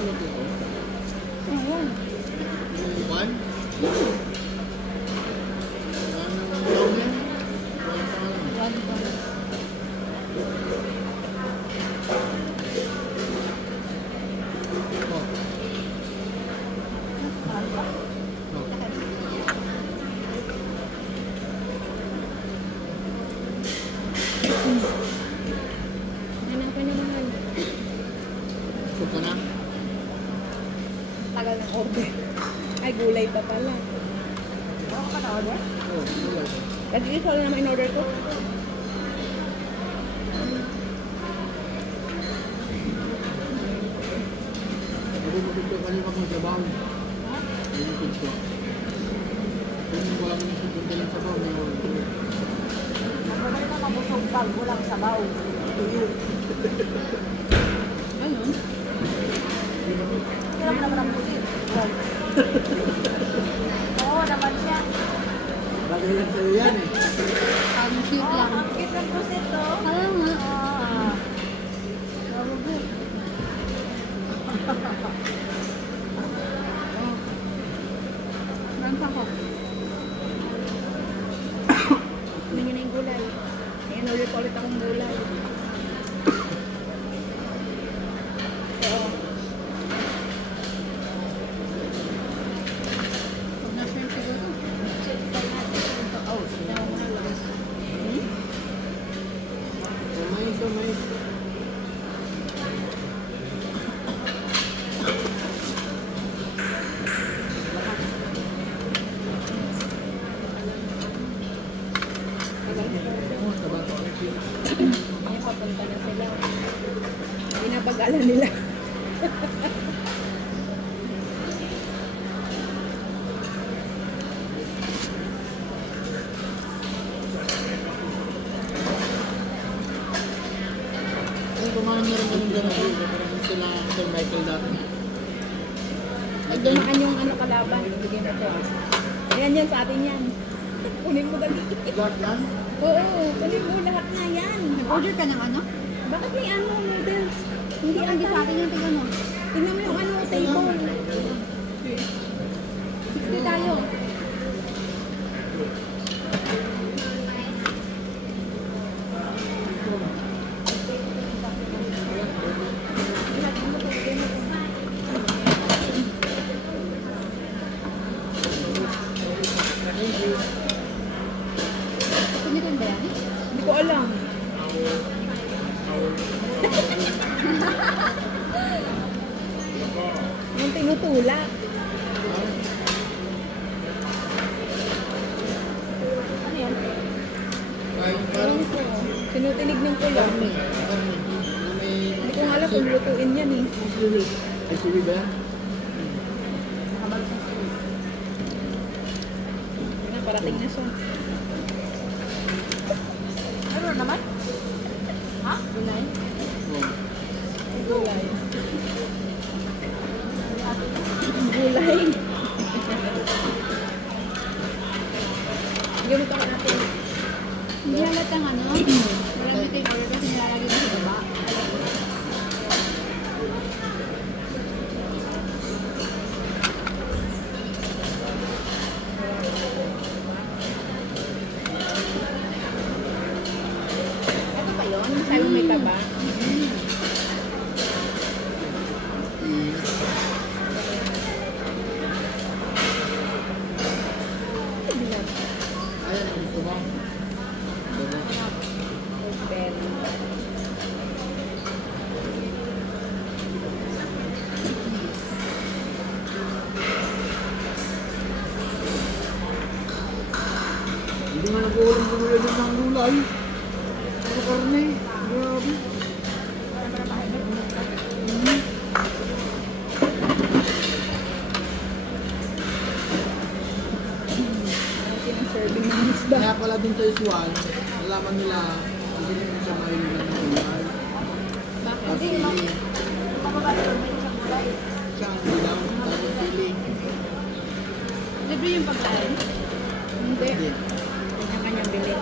Ano ito? Ayan. Yung iban? Ano ang tawag yan? Walang pangalan. Oh. Oh. Anak ka naman. Busog ka na? Tagal ng order. Ay, gulay pa pala. Ano ka na ulit? Oo, gulay. Kasi ito lang naman in-order ko. Ako busog ko kanina kung sabaw. Ay, busog ko. Kung wala mo yung susunod lang sabaw, may order. Mas madali na mabusog pag walang sabaw. Tuyo. Ano? Hindi naman naman ang pusit. Oo naman siya. Bagay lang sa'yo yan eh. Ang cute lang. Ang cute ng pusit to. Kaya nga. Ah. Meron pa ako. Tingnan na yung gulay. In-order ko ulit akong gulay. Oo. Huwag na shrimp siguro. Oh, sila mo na lang. Sumay. Oh, sabaw. Ngayon papunta na sila. Pinapag-alan nila. Ay, kumain na rin kami gano'n. Parang sila Sir Michael dati. Nagdumaan yung ano kalaban. Bigyan na to ah. Ayan yan sa atin yan. Kunin mo dali. Lahat yan? Oo, kunin mo lahat na yan. Nag-order ka ng ano? Bakit may ano noodles? Hindi ang Hindi sa atin yung tingnan mo. Tingnan mo yung ano table. 60 tayo. Pinitin ba yan? Hindi ko alam. Yung tinutulak. Ano yan? Kain ka Ewan rin. ko. Tinutinignan ko lang. Karne. Karne. Na may... Hindi ko nga alam kung lutuin yan eh. Ay, siwi ba yan? Nakabalos ng sweet. Parating na siya. Meron naman? Ha? Gulay? Oo. Gulay. Gulay. Ganun ka natin. Hindi halatang ano? Marami take order kasi nilalagay mo sa baba. Ito pa yun? Sabi mo may taba? Ayan, gusto mo? Diba? Open. Hindi nga nag-uulam ko ngayon ng gulay. Puro karne. Grabe. Natin ang serving ng isda. Kaya pala dun sa Iswan, nalaman nila, hindi nila siya mahilig ng gulay. Bakit? Tapos Hindi, sili. Mababa ito, may isang gulay. Siya ang ilaw. Tapos sili. Libre yung pagkain. Hindi. Hindi. Kanya-kanya niyang bili.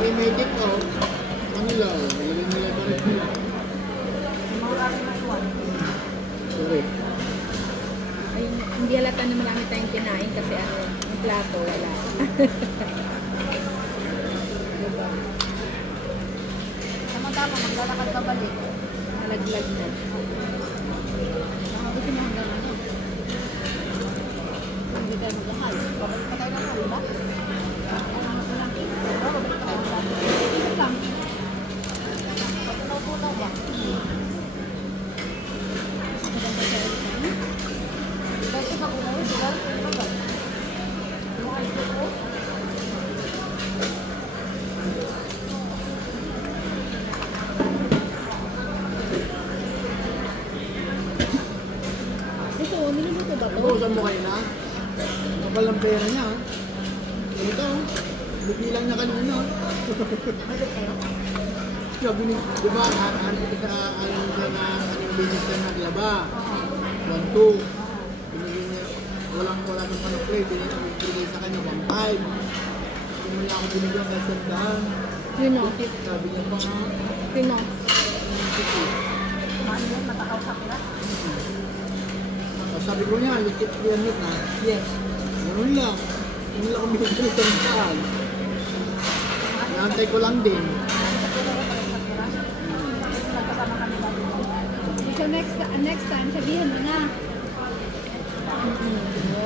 Yung medic ko, kanila, nilagay nila pa rin. Yung mga kami maiwan. Sorry. Ayun, hindi halata na marami tayong kinain kasi ano, yung plato, wala. Diba? Tama-tama, maglalakad ka balik. Nalaglag na. Buti mo hanggang ano. Hindi tayo maghahal. Pabalik pa tayo ng hal, ba? Ano ko lang. Oo, babalik pa tayo ng hal. Ito lang. Patunaw-tunaw ba? Maganda sa ulit na. Kasi sa unaw, di ba? Ano ba? Yung ID ko. Ito, niluluto ba to? Nabuhusan mo kayo na? Kapal ng pera niya. Ito, bibilang niya kanina. Balik kayo. Sabi ni, di ba, ano siya na, anong business na naglaba? 1-2. Binigyan niya, wala ng panukli, binigay sa kanya 1-5. Kung wala ako binigyan kahit sandaan. Sino? Sabi niya pa nga, Sino? Ano yun? Matakaw sa pila? sabi ko niya, yung tip yan na, yes. Ganun lang. Hindi lang ako binigyan ng sandaan. Naantay ko lang din. Nagkasama kami dati. So next time, sabihan mo na.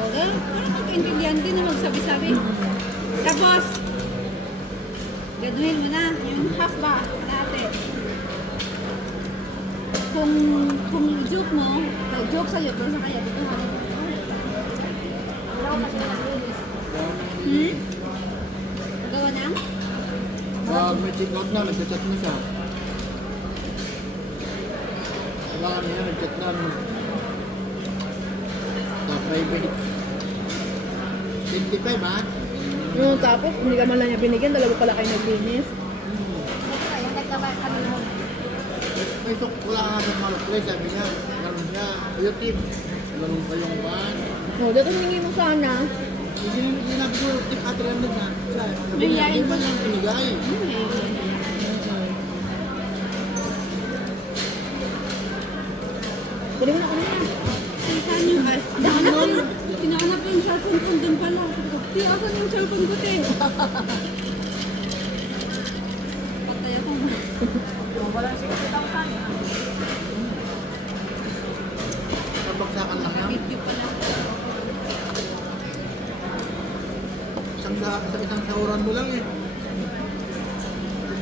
Okay? Parang mag-intindihan din na magsabi-sabi. Tapos, gaduhin mo na. Yung half ba natin. Kung joke mo, joke sa'yo, pero sa kaya, dito mo. Wala ko kasi naglinis. Gawa na? May check out na, nag-chat na siya. Diba kanina, nag-chat na. Sa private. 25 ha? Yung tapos, hindi ka man lang niya binigyan, dalawa pala kayo naglinis. Kasi yung nagkaman kami mo. May sok, wala ka sa malukli, sabi niya. Ganun siya. Ayaw tip. Ganun pa yung ban. O, dito humingi mo sana. Sinabi ko, tip at remnant na. Sabi niya, di ba niyang pinigay? Pwede mo na kanina. Ay, saan yung Tinahanap yung cellphone ko dun pala. Tiyo, asan yung cellphone ko, te? Patay ako. Wala siya kita ko sana. Kabagsakan lang yan. Video pala. Isang sahuran mo lang eh.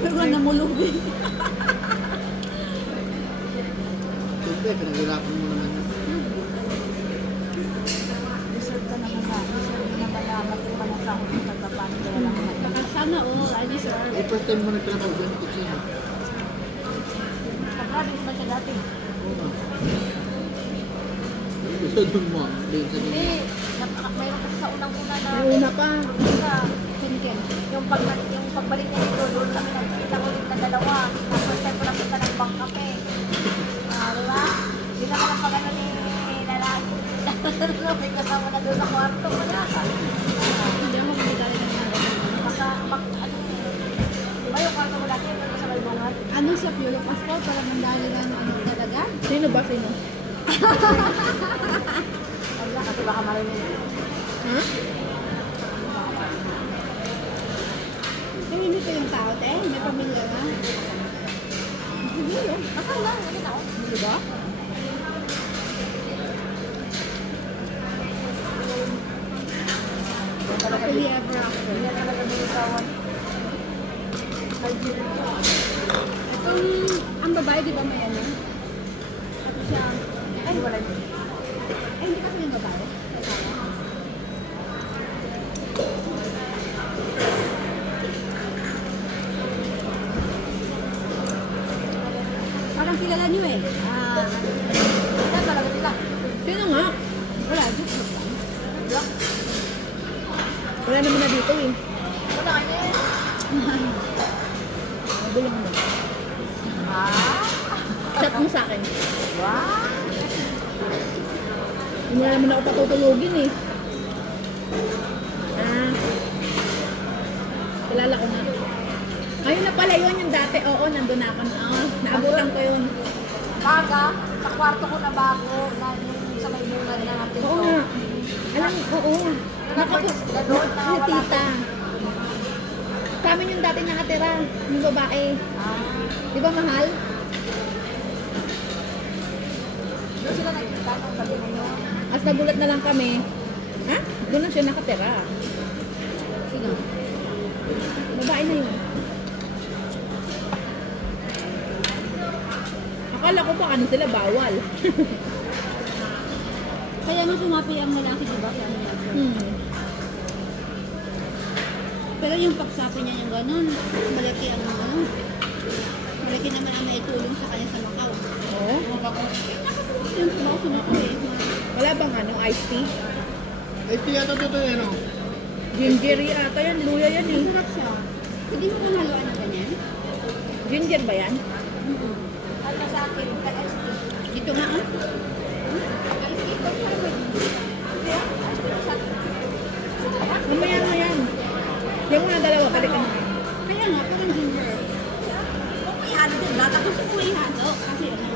Pero namulubi. Siyempre, pinaghirapan mo naman yun. Deserve ka naman na. Deserve ka naman na. Magkita na sa ako sa pagpapano. Kaya lang naman. Baka sana all, I deserve. Eh, first time mo nagtrabaho dyan, kitchen. Nag-graduate ba siya dati? Oo nga. Gusto dun mo, din sa Hindi. nila. Mayroon kasi sa unang-una na. May una pa. Sa Kinken. Yung pagbalik niya dito, doon kami nagkita ulit na dalawa. Ang first time ko nakita ng bank kape. Diba? Hindi naman ang pagano ni lalaki. May kasama na doon sa kwarto. Wala ka. Hindi ako magdali ng mga. Ano ba yung kwarto mo dati? Yung sa Balbongan? Ano sa Piolo Passport para mandali ng ano talaga? Sino ba? Sino? Wala kasi baka marinig. Ha? Nahimik ko yung tao, te. May pamilya na. Siguro. Masal lang. Hindi na ako. Di ba? Happily ever after. Hindi na talaga binitawan. Itong, ang babae, di ba may ano? At siya, Ay, wala din. ay, hindi kasi yung babae. Parang kilala niyo eh. Hindi talaga nila. Sino nga? Wala, joke lang. Block. Wala naman na dito eh. Wala ka niya. Bulong mo. Ah? Chat mo sa akin. Wow. Hindi mo naman ako patutulogin eh. Ah, Kilala ko na. Ayun na pala yun yung dati. Oo, nandun na ako. Naabutan ko yun. Baga, sa kwarto ko na bago, na yung sa may bungad na natin. Oo nga. Alam, oo. Doon na Yung wala. tita. Sa amin yung dati nakatira. Yung babae. Di ba mahal? Doon sila nakikita nung sabi mo yun. As nagulat na lang kami. Ha? Doon lang siya nakatira. Sino? Babae na yun. Akala ko ba ano sila bawal. Kaya nga sumapi ang lalaki, di ba? Kaya niya. Pero yung pagsapi niya yung ganun, malaki ang ano. Malaki naman ang naitulong sa kanya sa Macau. Oo. Yung trabaho sa Macau eh. Wala bang ano, iced tea? Eh, tiya totoo yan, no? Ginger yata yan, luya yan eh. Masarap siya. Hindi mo kung haluan ng ganyan? Ginger ba yan? Ano sa akin, ka-ST. Dito nga ah. Ka-ST ko pa rin. ST ko sa akin. Mamaya na yan. Yung mga dalawa, balikan mo. Kaya nga, parang ginger. Kung may halo din ba? Gusto ko may halo. Kasi ano.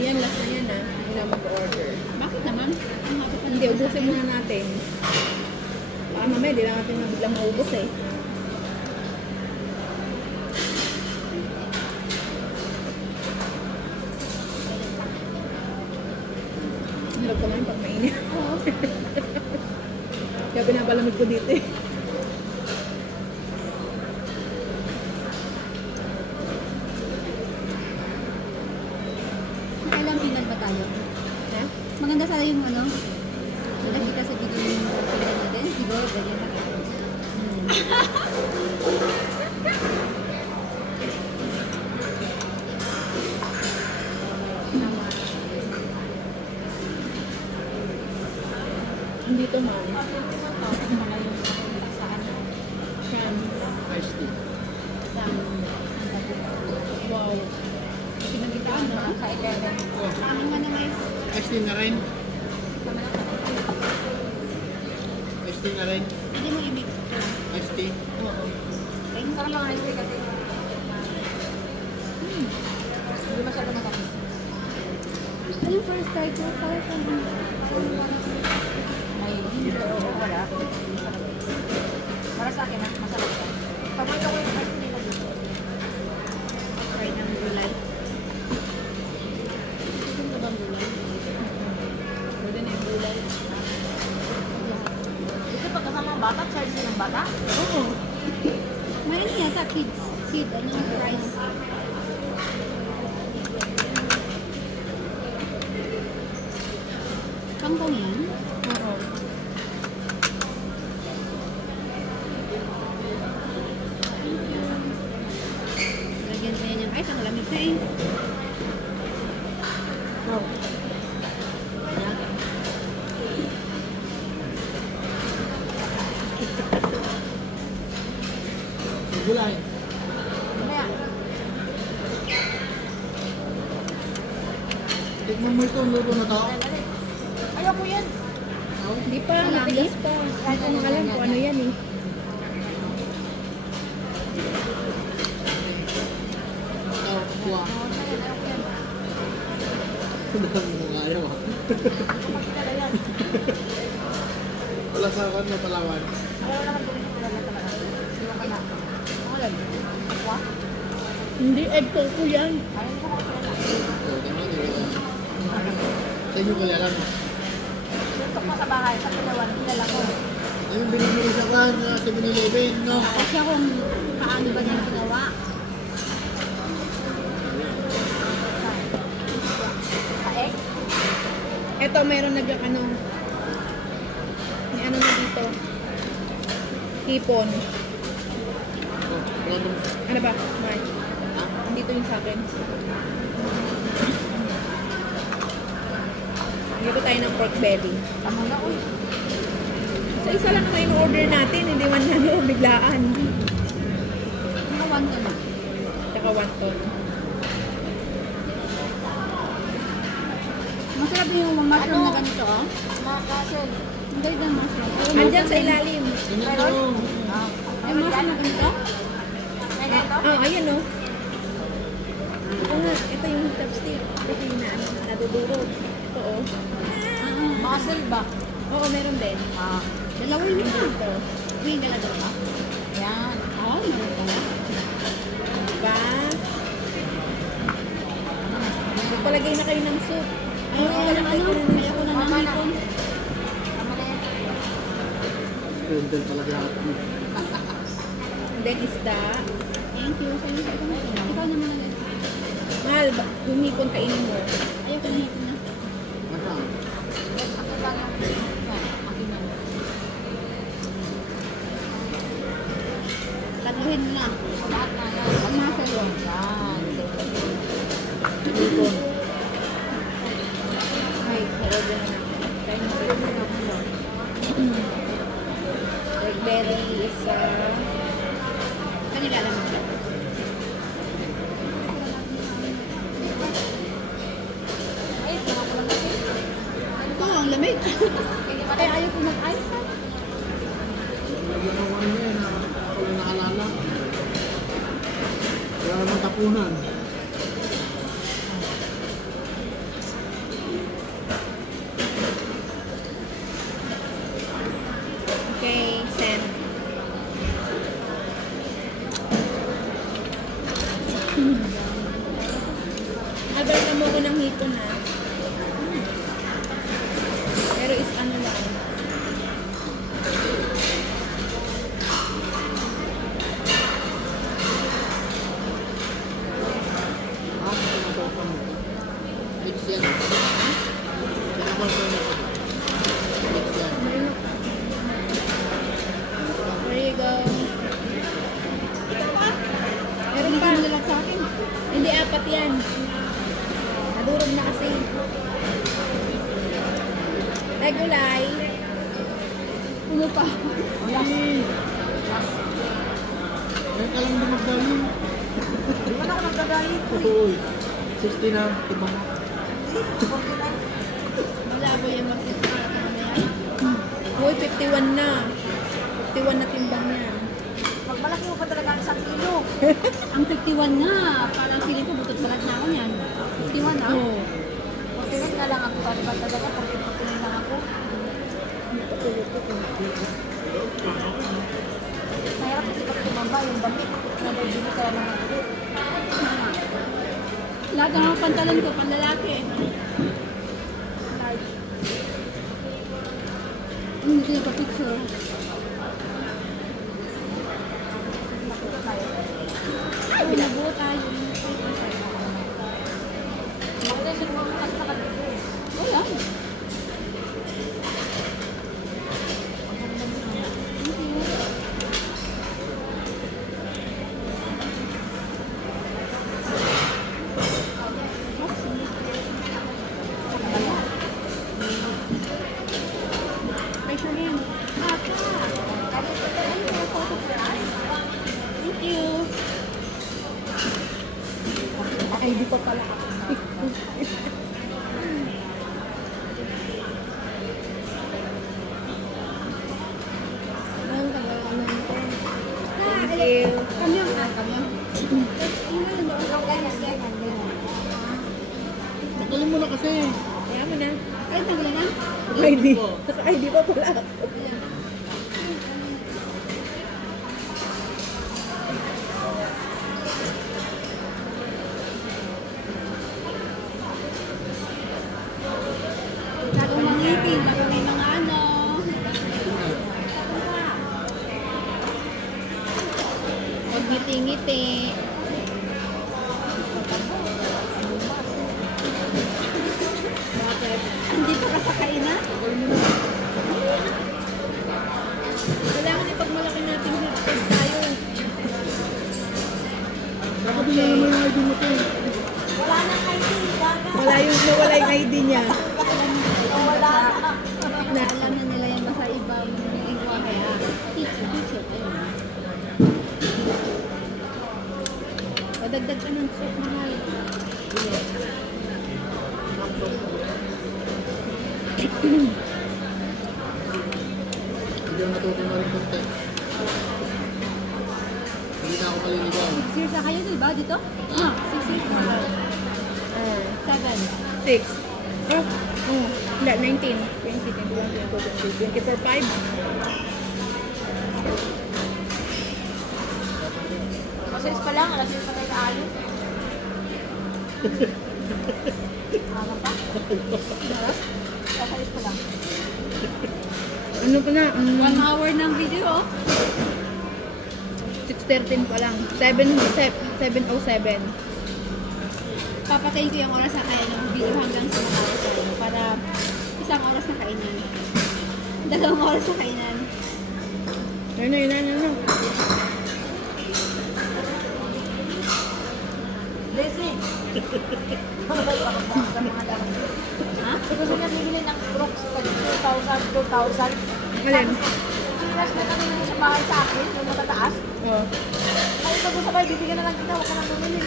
Yan, last na yan ah. Hindi na mag-order. Bakit naman? Ang haba pa Hindi, ubusin muna natin. Baka mamaya, di lang natin biglang maubos eh. Hirap kumain pag mainit. Kaya binabalamig ko dito eh. Kailang tingnan ba tayo? Ha? Maganda sana yung ano. Nakita sa video yung tingnan natin. Siguro, ganyan na. Hindi to man. Mga yung sa ano. Yan. Iced tea. Wow. Pinagitaan na. Ka-11. Oh, Ang ano may iced tea na rin. Iced tea na rin. hindi mo i-mix ito. Iced tea. Oo. Ay, sarap lang ang ST kasi. Hindi masyado matamis. Ano yung first try ko? Para sa May wala. Para sa akin, masarap siya. Paborito ko yung ST nila dito. try ng gulay. Ano bang gulay? Pwede na yung gulay. Ito pag kasama ang bata, charge siya ng bata. Oo. May ano yata, kids. Kid, ano yung price? Kangkong yan? Oo. Lagyan na yan yung ice. Ang lamig na eh. Wow. Yung gulay. Mamaya. Tikman mo ito, luto na to. Dali. Ayoko yan. Hindi pa, matigas pa. Hindi ko na alam kung ano yan eh. Ito, kuha. Ayoko yan. Ang dami mong ayaw ah. Magkita yan. Wala sa akin na Palawan. Ayaw naman ko rin ito talaga. Sino ka na? Ano yan? Aqua? Hindi, egg tofu yan. Ayaw ko ako talaga. So, tama nila. Sa inyo kilala mo. Suntok ko sa bahay, sa Pilawan, kilala ko. Ayun, binibili sa kan sa 7-Eleven, no? Kasi kung paano ba niya ginawa. Sa egg? Ito, meron ano. May ano na dito. Hipon. Oh, wala nung... Ano ba, Mark? Ha? Dito yung sa akin. Dito tayo ng pork belly. Tama na, uy. Isa-isa lang naman yung order natin. Hindi man ano, biglaan. Mga one to na. Tsaka wonton. Masarap yung mushroom na ganito, oh. Makasel. Ang ganda ng mushroom. Andyan sa ilalim. Meron. May mushroom na ganito? May ganito? Ayan o. Oo nga, ito yung chopstick. Kasi nadudurog. Ito o. Muscle ba? Oo, meron din. Dalawa yun na. Ito. Uy, dalawa. Yan. Oh, meron pala. Diba? Magpalagay na kayo ng soup. Ayaw ko na ayaw ko na Mama ng na. hipon. Tama na yan. Scramble talaga ako. And then isda. Thank you. Sa'yo sa ito. Ikaw naman na ganito. Mahal, humipon kainin mo. Ayaw ko na hipon na. Masang. Ako lang yung yan. Akin yan. Tatluhin mo na. Lahat na yan. Ang muscle yun. Yan. Hipon. Ay, na-order na namin. Kaya na Blackberry is Kanila naman siya. Ay, ito na ko lang kasi. Ito, ang lamig. Kaya ayaw ko mag-ice. Lagyan ng ano yan, ako lang nakalala. Wala naman tapunan. okay, send. Haber ka mo ko ng hipon ha. Pero is ano lang. Mix yan. Kinakonfirm ako. Mix yan. There you go. Meron Hindi pa. mo nilag sa akin. Hindi, apat yan. Nadurog na kasi. Regulay. Puno pa. Ngayon ka lang din magdali. Di ba na ako nagdagalit? Oo. 60 na. Ibang. Malabo yung mag-sisara ka na yan. Uy, 51 na. 51 na timbang niya. Pag malaki mo pa talaga ang 1 kilo. Ang 51 nga. Parang feeling ko butot balat na ako niyan. 51 ah. Oo. Pagkinig na lang ako. Pag ba talaga? Pagkinig lang ako. Mahirap kasi pag tumamba yung damit. Nabibili kaya ng mga ulit. Lahat ng mga pantalon ko, panlalaki. Hindi ko picture. Ay, binabuo tayo. Bakit siya bukas na kadito? Wala. Picture yan. Thank you. Ay, di pa pala. Ang tagal naman ito. Thank you. Kamyong. Kamyong. Tagalin mo na kasi. Kaya mo na. Ay, tagal na. ID. Saka ID pa pala. Bago mangiting, bago may mga ano. Huwag ngiti-ngiti. Bakit? Hindi pa kasakay na? Kailangan ipag malaki natin hipon tayo. Nakabila naman yung ID mo to. Wala nang ID. Gaga. Nawala yung ID niya. Wala na. Alam na nila yung basta ibang lingwahe. Teacher. Ayun. Padagdag ka ng soup, mahal. Hindi ako natuto na rin konti. Hindi na ako maliligaw. 6 years na kayo, di ba? Dito? No, 6 years na. 7. 6. Oh, wala, 19. 20, 21, 22, 23, 24, 5. Masalis pa lang, alas yun pa tayo na ayos. Ano pa? Masalis pa lang. Ano pa na? 1 hour ng video, oh. 6:13 pa lang. 7:07. Papatayin ko yung oras na kaya ng video hanggang sa matapos ako para isang oras na kainan. 2 oras na kainan. Ano. Blessing! Ha? Gusto niya bibili ng Brooks pag 2,000. Alin? Pinas na kami sa bahay sa akin, yung matataas. Oh. Ay, pag sa bahay, bibigyan na lang kita, huwag ka nang bumili.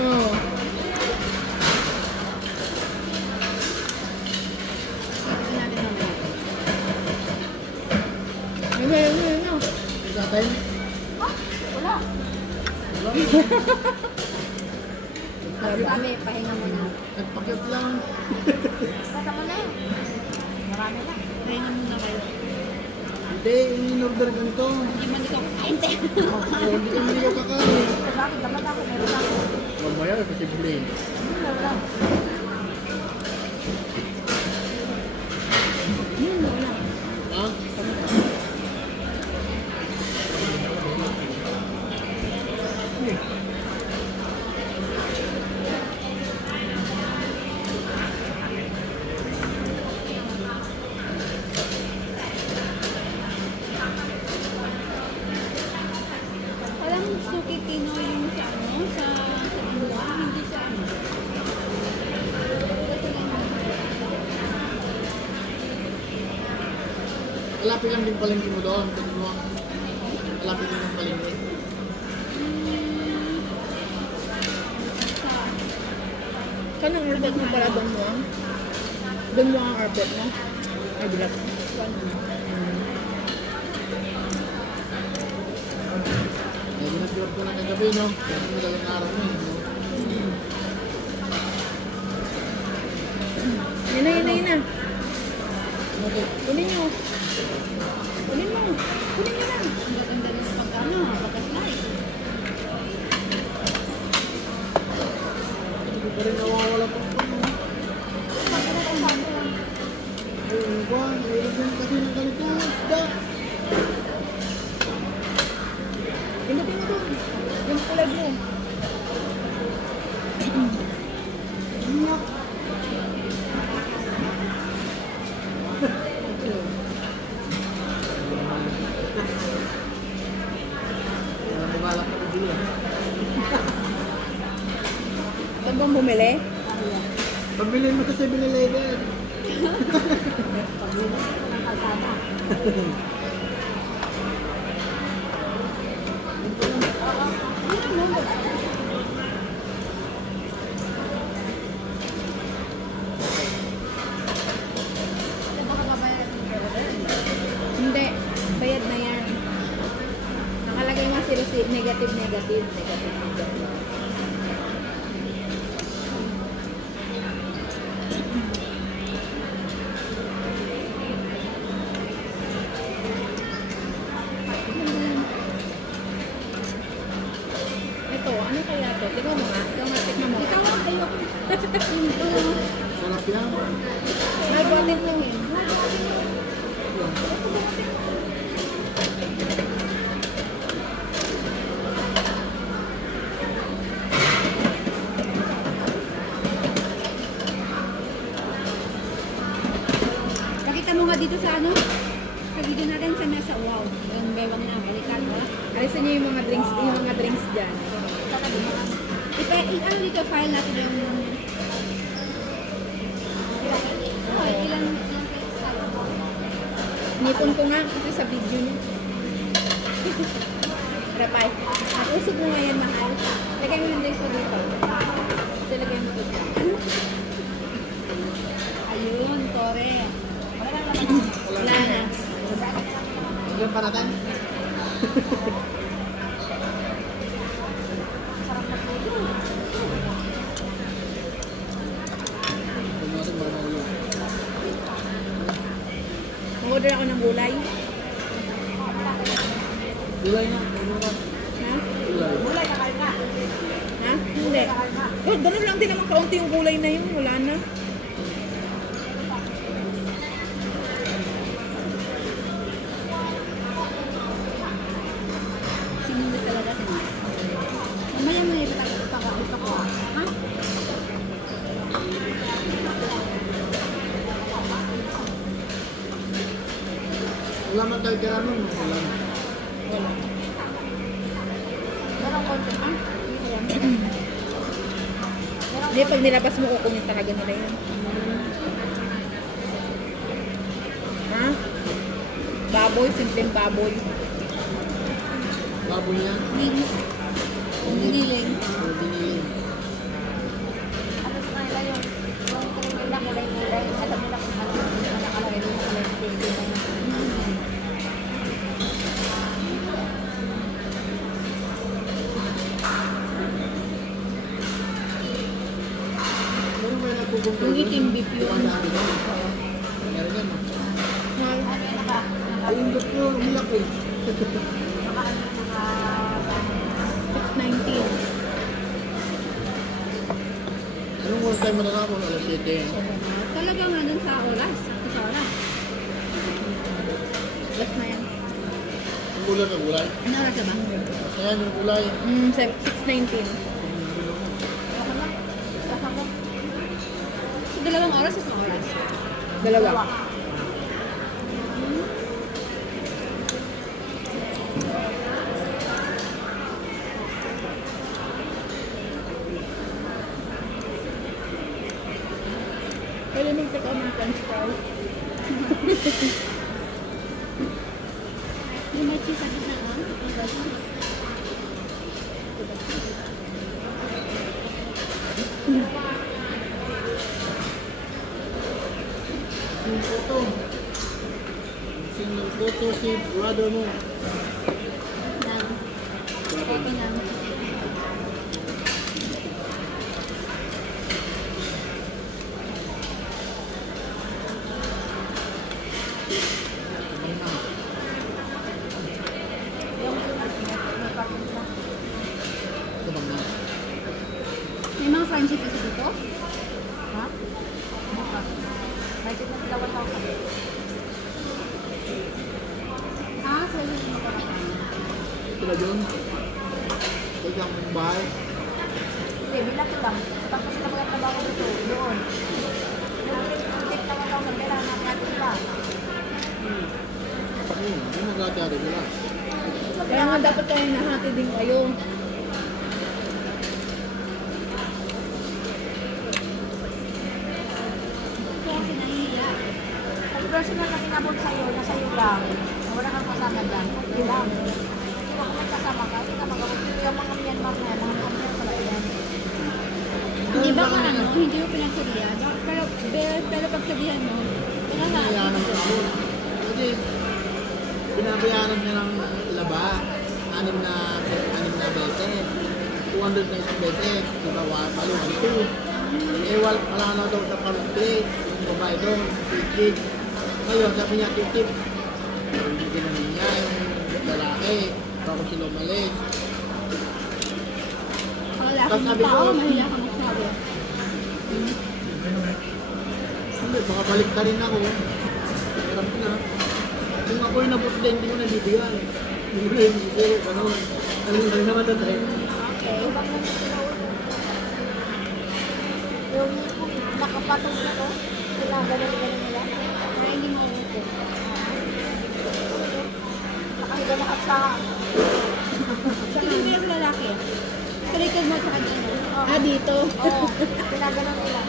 Oh. Ito natin mamaya. Ano. Sa atin, Ha? Wala. Sabi, pahinga muna. nagpakyot lang. Bata mo na yun. Marami na. Pahinga muna kayo. Hindi, in-order ganito. Hindi man dito kain tayo. Hindi ka hindi ka kakain. Sa akin, dapat ako, meron ako. Mamaya, posible. Meron ako. Ha? Walang suki Tino yung sa ano, sa buwan, hindi sa ano. Malapit lang din palengke mo doon. Malapit din ang palengke. Saan ang orbit mo para doon mo? Doon mo ang orbit mo? Ay, bilat. Eh, ginag-order ko lang kagabi, no? Kasi madalang araw na yun. Yun na. Okay. Kunin nyo. Kunin mo na. Ang ganda ng pagkano, pagka-slice. Hindi pa rin nawawala pa ito, no? Ayun ba? Nilagyan kasi ng ganito. Isda. Pinutin mo doon. Yung kulay mo. Iyak. Walang bumalak na bibili, ah. Saan bang bumili? Pabili mo sa 7-Eleven. Pagbili ko ng kalsada. Hindi. Bayad na yan. Nakalagay nga sila si negative. Ito, ano kaya to? Tingnan mo nga. Ikaw nga, tignan mo. Ikaw nga, ayoko. Sarap yan. Nagwatin lang yun. Pakita mo nga dito sa ano, sa video natin sa mesa. Wow, yung bewang na, balikan mo. Alisin niyo yung mga drinks dyan. Ano dito, file natin yung... Okay, ilan Nipon ko nga kasi sa video niya. Repay. Natusog mo ngayon, mahal. Lagay mo yung drinks mo dito. Kasi lagay mo dito. Ayun, correct. Order ako ng gulay. Gulay na. Ano ka? Ha? Gulay. Gulay na kayo na. Ha? Hindi. Oh, ganun lang din naman kaunti yung gulay na yun. Wala na. Sinunod talaga sila. Mamaya mo yung pagkakaulit ako. Ha? Wala man tayo tira nun. Wala. Meron konti. Hindi, pag nilabas mo, kukunin talaga nila yun. Ha? Baboy, simpleng baboy. Baboy yan. Nilis. Niling. Or biniling. Ano sa kanila yung kulay na kulay-kulay. Alam nila kung ano yung nakalagay doon sa kulay-kulay na yun. Meron ba yung nagpupunta? Yung itim beef yun. Ang dami na. Meron yan. no? Ano yung naka... Ay, yung beef yun. Umiyak eh. Naka... 619. Anong oras tayo mananapon? Alas 7. Talaga nga dun sa oras. Sa oras. Last na yan. Ang gulay na gulay. Ano oras na ba? Ayan yung gulay. 619. So, dalawang oras at isang oras. Dalawa. Pwede mag-take out ng french fries. Yung may cheese sa gitna ka? Yung photo. Yung photo si brother mo. Nang. Kopi nang. Sabay na. Sabay na. May mga friendship kasi dito? Ha? May tignan sila 1,000. Ah, so yun yung Sila dun. Sa isang bahay. Hindi, bilang ko lang. Tapos sila magtatrabaho dito, doon. Yung tip na 1,000, kailangan natin sila. Yung mag-aatari sila. Kaya nga dapat kayo nahati din kayo. kasi nahihiya. Ang personal na kinabot sa'yo, nasa iyo lang. Wala kang kasama dyan. Hindi lang. Kung may kasama ka, hindi ka magawag. Yung mga Myanmar na yan, mga Myanmar pala yan. Hindi ba ka ano, hindi mo pinagsabihan? Pero pag sabihan mo, Pinabayaan ng ako. Kasi pinabayaan niya ng laba. 6 na beses. 200 na isang beses. Diba, palo, 1, 2. Eh, wala na daw sa parang plate. Yung babae doon, titip. Ngayon, sabi niya, titip. Hindi ginanin niya yung lalaki. Bago sila umalis. wala Tapos akong sabi ko, tao, mahiya ka magsabi. Hindi, baka balik na rin ako. Hirap na. Kung ako yung nabuti, hindi ko nabibigyan. Hindi ko nabibigyan. Gano'n. Ano lang naman tatay. Ibang naman sila ulo. Yung nakapatong na to, sila ganun-ganun nila. Kaya hindi mo ulit. Nakahiga lahat sa... Tingin ko yung lalaki. Sa likod mo sa kanya. Ah, dito. Oo, pinaganon nila.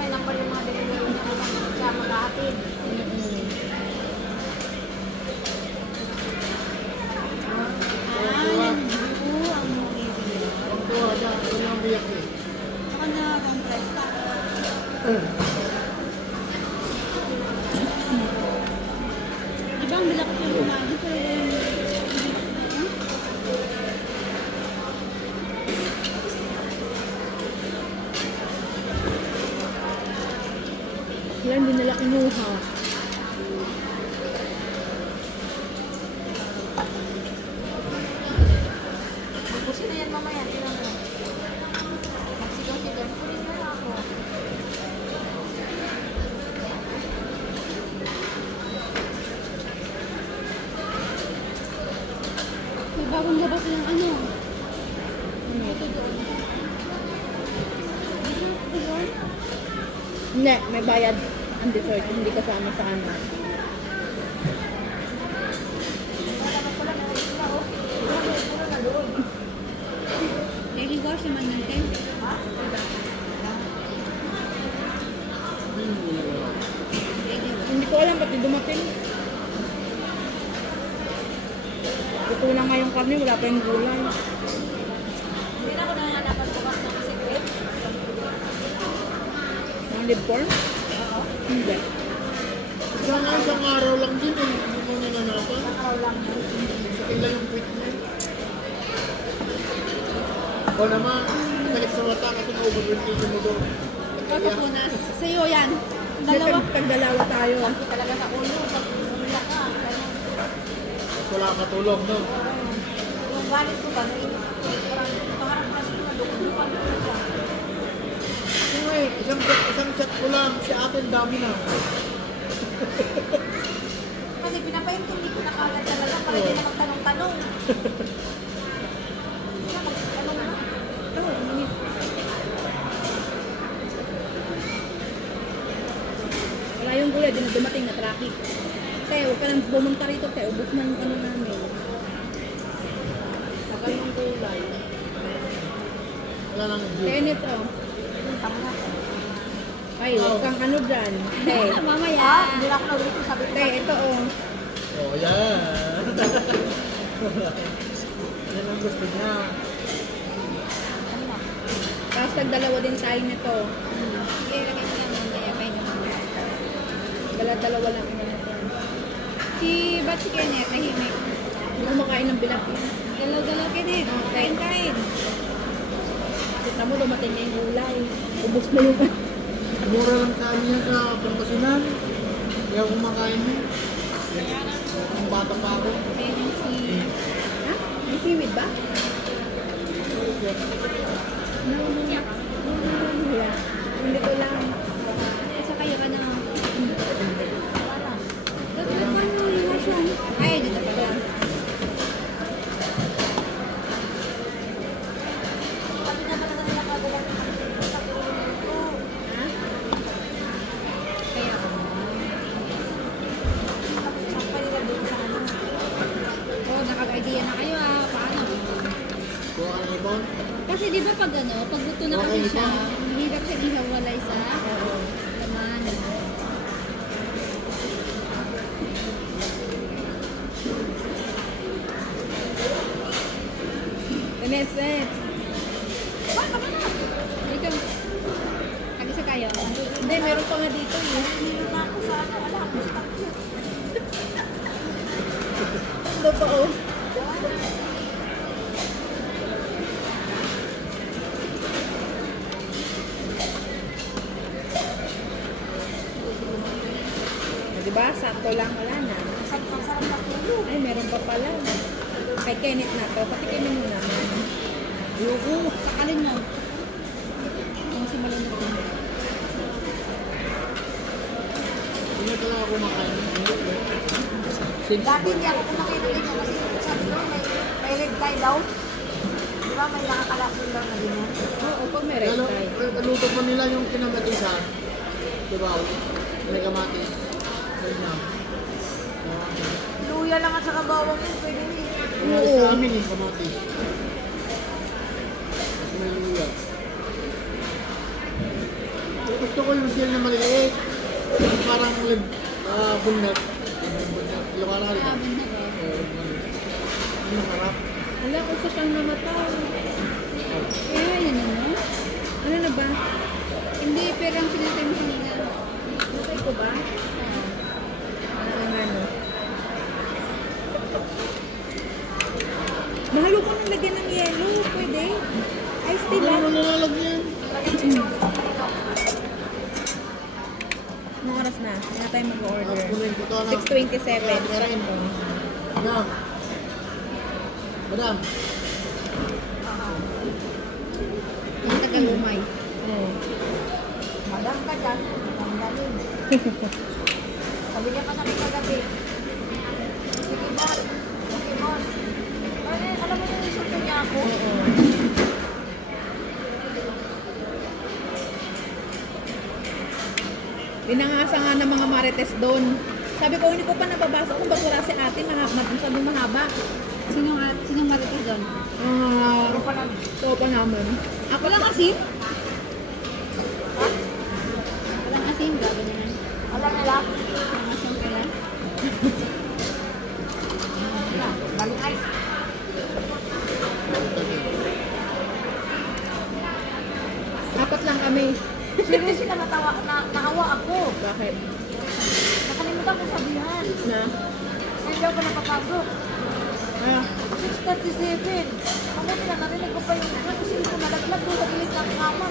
May number yung mga delivery na naman siya maghahatid. Yan. Oo, ang movie. Ang tuwa siya, ano yung biyak eh. Saka na wrong dress ka. Di ba ang bilak yung umagi? Pero yung... Kinuha. Bukusin na yan mamaya. Tingnan mo. Magsigaw-sigaw. Kunin mo na ako. May bagong labas ng ano. Hindi, may bayad ang dessert. Hindi kasama sa ano. Daily wash naman natin. Hindi ko alam pati dumating. Ito lang nga yung karne, wala pa yung gulay. Hindi na ako nanganganapan bukas ng secret. Ang live pork? Hindi. Sana isang araw lang din eh. Hindi mo nananapan. Araw lang yun. Sakit lang yung quick niya. O naman, sakit sa mata kasi na-overventilation mo doon. Papapunas. Sa'yo yan. Dalawa. Dalawa. Tag-dalawa tayo. Hindi talaga sa ulo. Pag umiyak ka. ganun. Wala kang tulog, no? Yung galit ko ba? Parang kasi madukot-dukot ko. Anyway, isang chat ko lang. Si atin dami na. Kasi pinapaintindi ko na kagad talaga para hindi na magtanong-tanong. Hindi na magtanong na. Wala yung gulay, di na dumating na traffic. Kaya huwag ka nang bumunta rito, kaya ubos na yung ano namin. Saka yung gulay. Wala nang Kaya view. nito, Tama na. ay, huwag kang ano dyan. Hey, Mamaya. Hindi na ako nagulito. Sabi ko, hey, ito oh. Oh, yan. Yan ang gusto niya. Tapos tag-dalawa din tayo nito. Sige, lagay mo lang. Kaya kayo naman. Dala-dalawa lang ina nito. Ba't si Kenneth? Tahimik. Hindi kumakain ng bilat eh. Dalaw-dalaw, Kenneth. Kain-kain. Kita mo, dumating na yung gulay. Ubos na yung Mura lang sa amin yan sa Pangasinan. Kaya kumakain mo. Ang bata pa ako. Fancy. Ha? May seaweed ba? No, wala. Hindi ko lang. Isa kayo ka na. Dito naman mo yung wash yan. Ay, dito pa lang. sabi na talaga nila kagad ang sa ulo ko. Ha? Kaya, Saan pa nila doon sa ano? oh, nakag-idea na kayo ah. Paano? Kuha ka ng ibon. Kasi di ba pag ano, pag buto na kasi siya, hirap siya ihawalay sa laman. Next. Ikaw, kag-isa kayo. Hindi, meron pa nga dito eh. Nilo na ako sa ano. Wala ako sa takyo. Totoo. Diba? Sakto lang, wala na. Masarap na tulog. Ay, meron pa pala. Kay Kenneth na to. Patikimin mo naman. Yuko, sakalin mo. Ang si malunod din. Hindi talaga kumakain. Since Dati hindi ako kumakain ng ganyan kasi sabi ko may red tie daw. Di ba may nakakalasin daw na ganyan? Oo, pag may red tie. Naluto pa nila yung kinamatisan. Diba? May kamatis. Ganyan. Luya lang at saka bawang yun, pwede rin. Kaya sa amin yung kamatis. Mas may luya. Gusto ko yung sale na maliliit. Yung parang bunnet. Bunnet. Lumaral. Habon na ba? Ang masarap. Wala ko sa kang namatay. Eh, yun ano? Ano na ba? Hindi, pero ang pinatay mo kanina. Natay ko ba? Ano? Mahalo ko nang lagyan ng yelo. Pwede. Ice tea Hindi lang. mo nilalagyan. Anong oras na? tayo mag-order. Tapos kunin ko to, ano? 627. Kaya rin. Ano? Madam, Ang tagalumay. oh, Madam ka dyan, ang galing. Sabi niya pa sa akin kagabi, sige ba, okay boss. Alam mo yung isulto niya ako? Oo. Pinangasa nga ng mga marites doon. Sabi ko, hindi ko pa nababasa kung ba't wala si ate, masyadong mahaba. Sinong marites doon? Tropa namin. Ako lang asin. Walang asin, gabi naman. Alam nila? Ang asin kaya. Balik ice. Apat lang kami. Seryoso sila naawa ako. Bakit? Nakalimutan ko sabihan. Na? Hindi ako napapasok. Ah, 6:37. Mabuti na narinig ko pa yung nakusin ko nalaglag doon sa gilid ng kama.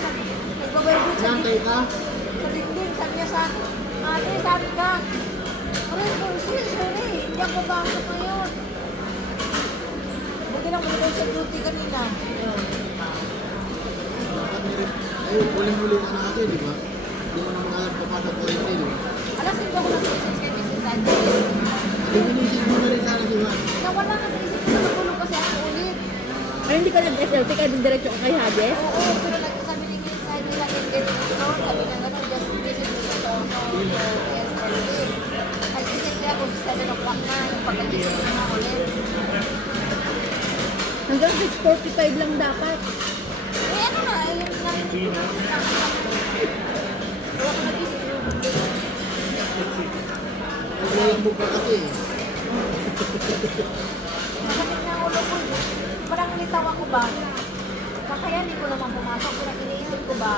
Nagbabarabit sa nantay ka? dingding. Sabi niya sa ate, sabi ka. Sorry. Hindi ako pasok ngayon. Buti lang muna sa duty kanina. Ay, huling-huli na na kasi, di ba? Hindi mo naman alam papasok ko yung rin. Alas 5 ako nag-message kay Mrs. Sandy. Definition mo na rin sana si Juan. Nawala nga sa isip ko sa matulog kasi ako ulit. ay, hindi ka nag-SLT, kaya diretso ka kay Hades? Oo, pero nagsasabi ni Miss Sandy lang yung direction. Sabi niya gano'n, just visit me sa SLT. Nag-visit niya ako sa 7 o'clock na, yung pagkagising ko na ulit. Hanggang 6:45 lang dapat. Eh ano na, yung narinig ko na ako nag-visit. Naglalambog ka kasi. Masakit na ang ulo ko. Parang nilitaw ako ba? Kakayanin ko naman pumasok. Pero iniisip ko ba?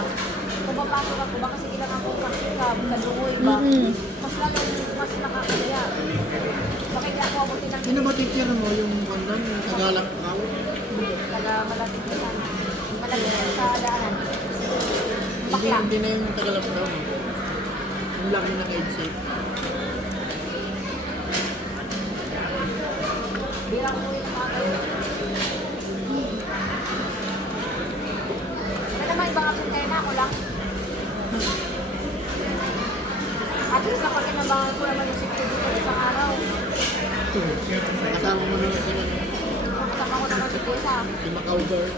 Kung papasok ako ba? Kasi ilang ako makikab, kadungoy ba? Mas lalo, mas nakakaya. Bakit ako abutin ng Sino ba teacher mo yung kondom, yung Tagalog ka? taga malapit na sana. Malapit na sa daanan. Hindi, Bakla. hindi na yung Tagalog ka. Yung lang yung naka-age shape. Birang mo yung mga kayo. May naman ibang asin kayo na ako lang. At least kapag inabangan ko naman yung safety dito isang araw. Kasama mo na si Kasama ko naman si Tessa. Macau Bird.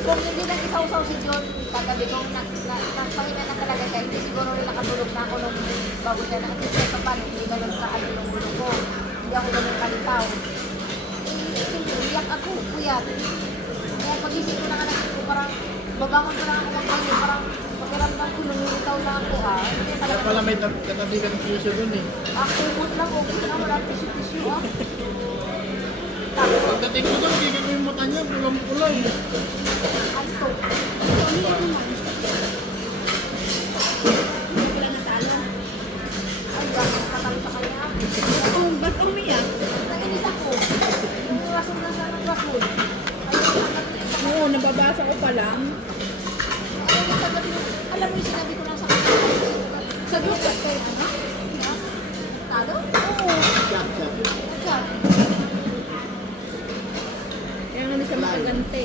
Kung hindi lang isaw-saw si John, kagabi kong nagpahinga na talaga siya, hindi siguro rin nakatulog na ako nung bago siya na. At least pa paano, hindi ganun kaano yung ulo ko. Hindi ako ganun kalitaw. Eh, siyempre, iyak ako, kuyat. Kaya pag-isip ko na anak ko, parang babangon ko na ako magpahinga, parang pakiramdam ko, lumilitaw na ako ha. Hindi Kaya talaga. pala may katabi ka ng future dun eh. Ako, mood lang, okay na, wala tissue ah. Tapos, Pagdating ko doon, bigyan ko yung mata niya, pulang-pulang. anto. Ay, gano'n katalo sa kanya. Oh, ba't umiyak? Nainis ako. Yung rason na siya ng rason. Oo, nababasa ko pa lang. Alam mo yung sinabi ko lang sa kanya. Sabi ko kay ano? Ha? Talo? Oo. Jack. Chat. Kaya nga na siya makagante.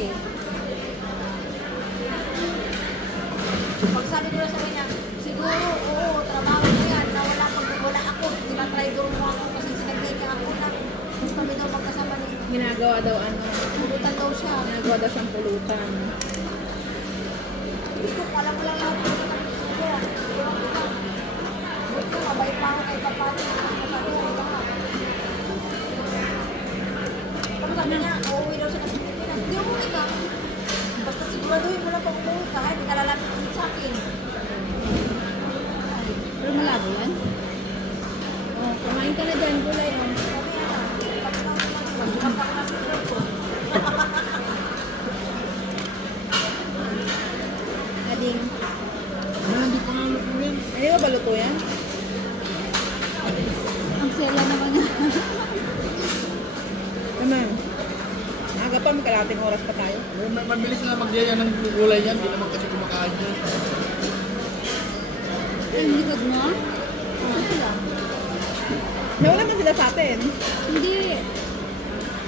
Pag sabi ko lang sa kanya, siguro, oo, trabaho mo yan. Nawala wala ako. Tinatrydor mo ako kasi sinabi niya ako na gusto kami daw magkasama ni Ginagawa daw ano, Pulutan daw siya. ginagawa daw siyang pulutan. Gusto ko, alam mo lang lahat. Kaya, ewan ko lang. Buti ko, mabait pa ako kay Papati. Sabi ko, lahat. Tapos sabi niya, uuwi daw siya ng Pilipinas. Hindi umuwi ka. Basta siguraduhin mo lang pag umuwi ka. Hindi ka lalapit ulit sa akin. Pero malabo yan. Oh, kumain ka na dyan, gulay. Oh. Sabi niya na, pag ikaw naman, magbukas ako ng susunod ko. Ading. Hindi pa nga lukuin. Hindi ba baluto yan? Ang sela naman niya. Naman. Aga pa, may kalating oras pa tayo. Mabilis na magyaya ng gulay yan, hindi naman kasi kumakain yan. Ang likod mo? Sila. Nauna naman sila sa atin. Hindi.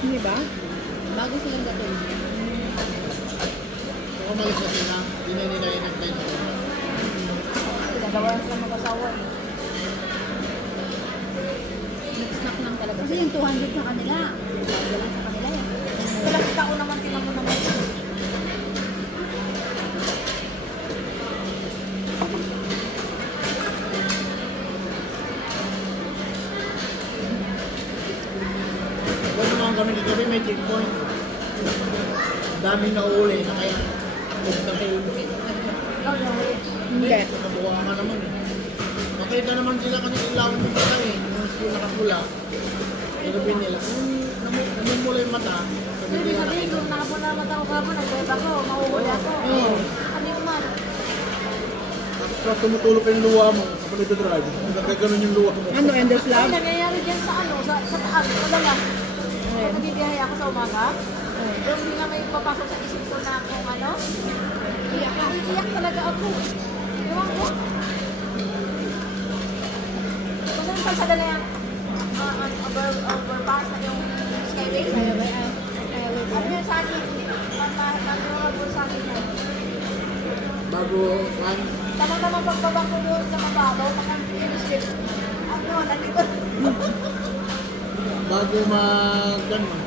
Hindi ba? Bago silang dating. Kung umalis na sila, hindi na nila inagtay na. Pinagawa na sila mag-asawa eh. Nag-snack lang talaga. Kasi yung 200 sa kanila. Bago lang sa kanila eh. Walang tao naman, tingnan mo naman. Huwag naman kami kagabi, may checkpoint. Daming nauuli na kaya akog na kayo. Hindi. Nakabuha ka naman eh. Makita naman sila kasi ilawin mo ka eh. Yung school nakapula. Sabi nila, namumula yung mata. Sabi Hindi nila sabihin, nakita. kung nakapula mata ko kapon, nag-web ako, mahuhuli ako. Oo. Ano yung man? Tapos tumutulog pa yung luwa mo. Kapag nagdadrive, nagkaganon yung luwa mo. Ano, Ender's Ay, Lab? nangyayari dyan sa ano, sa taas, madalas. Kung nagbibiyahe ako sa umaga, yung hindi nga may papasok sa isip ko na kung ano, iyak talaga ako. Ewan ko. Kasi yung kalsada na yung overpass na yung skyway. Ano yun sa akin? Mamimorable sa akin yan. Bago, kan, Tamang-tamang pagbaba ko doon sa mababaw, pag-finish ano, nandito. bago gano'n,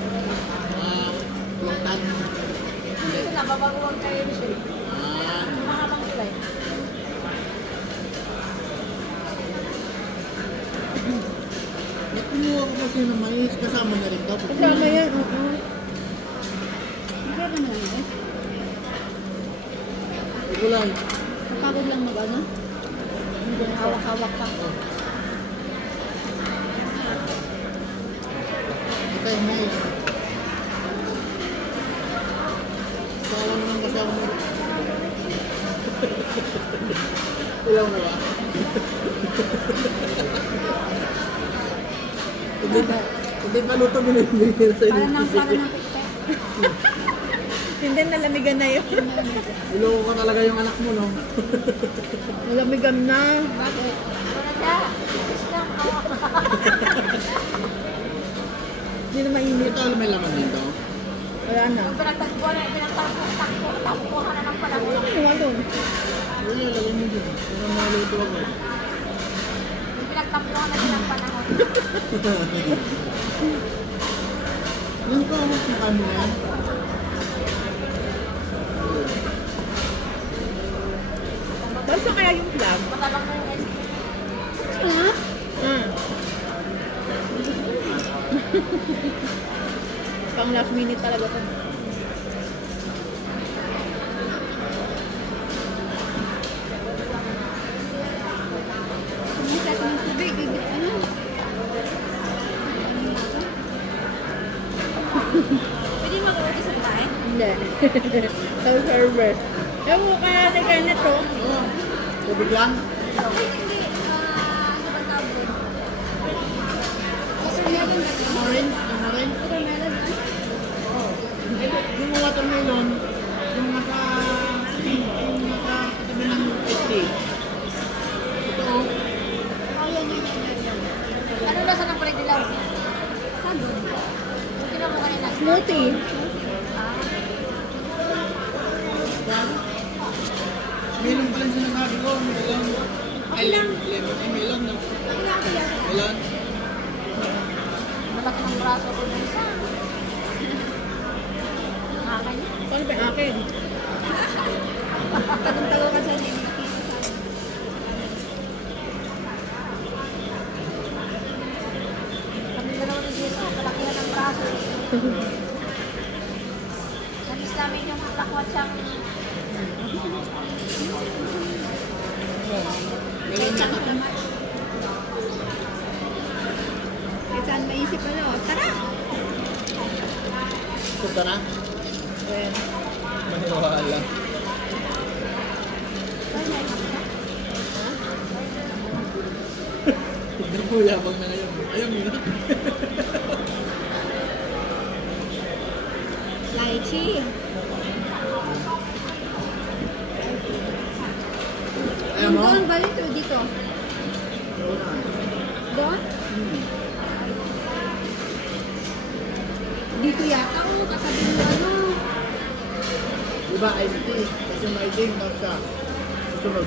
plontan. Dito na, babago ang finish Ah, mahabang tulay. kumuha ko kasi ng mais, kasama na rin daw. Kasama yan, oo. Pero ano lang eh. Gulay. Kapagod lang mag-ano. Hawak-hawak ka. Ito yung mais. Kasama naman kasama mo. Ilaw na ba? Hindi pa luto binibigyan sa Para ng inyo. piktek. Hindi, nalamigan na yun. Iloko ka talaga yung anak mo, no? Nalamigan na. Bakit? Wala siya. Finish lang. Hindi na mainit. Ito may laman dito. Wala na. Pinagtagpuan na, pinagtagpuan na ng panahon. Ano nga doon? Wala, lagay mo dyan. Pero maluto ako. Pinagtagpuan na silang panahon. Yung kawak na kami yan. Basta kaya yung club? Matabang na yung ice cream. Ha? Pang last minute talaga to. Sumikat ng tubig. Ano? Pwede mag-order sa tayo? Hindi. Self-server. Ewan ko kaya ni Kenneth to. Oo. Tubig lang. Okay, hindi. Ano ba tawag doon? Watermelon. Orange. Yung orange. Watermelon. Yung watermelon. Yung katabi ng ice cream. Ito. Oh, yan. Ano lasa ng kulay dilaw? Saan doon? Yung kinuha mo kanina. Smoothie. Melon pala yung sinasabi ko. Melon. Ay, lemon. Ay, melon. No? Melon. Malaki ng braso ko na isa. Akin. Paano ba yung akin? Tagong-tago ka sa hindi. Kami dalawa ni Jess, kalakihan ng braso. Namis namin yung lakwat siyang Melon na ka. Kahit saan maisip ano. Tara! Punta na. Ayan. Maniwala. Hindi po yabang na ngayon. Ayun yun. Like, lychee. Ayaw mo? Doon ba dito? Dito. Doon? Dito yata. Oh, katabi mo ano. Diba, iced tea. Kasi may tea, tapos siya. Susunod.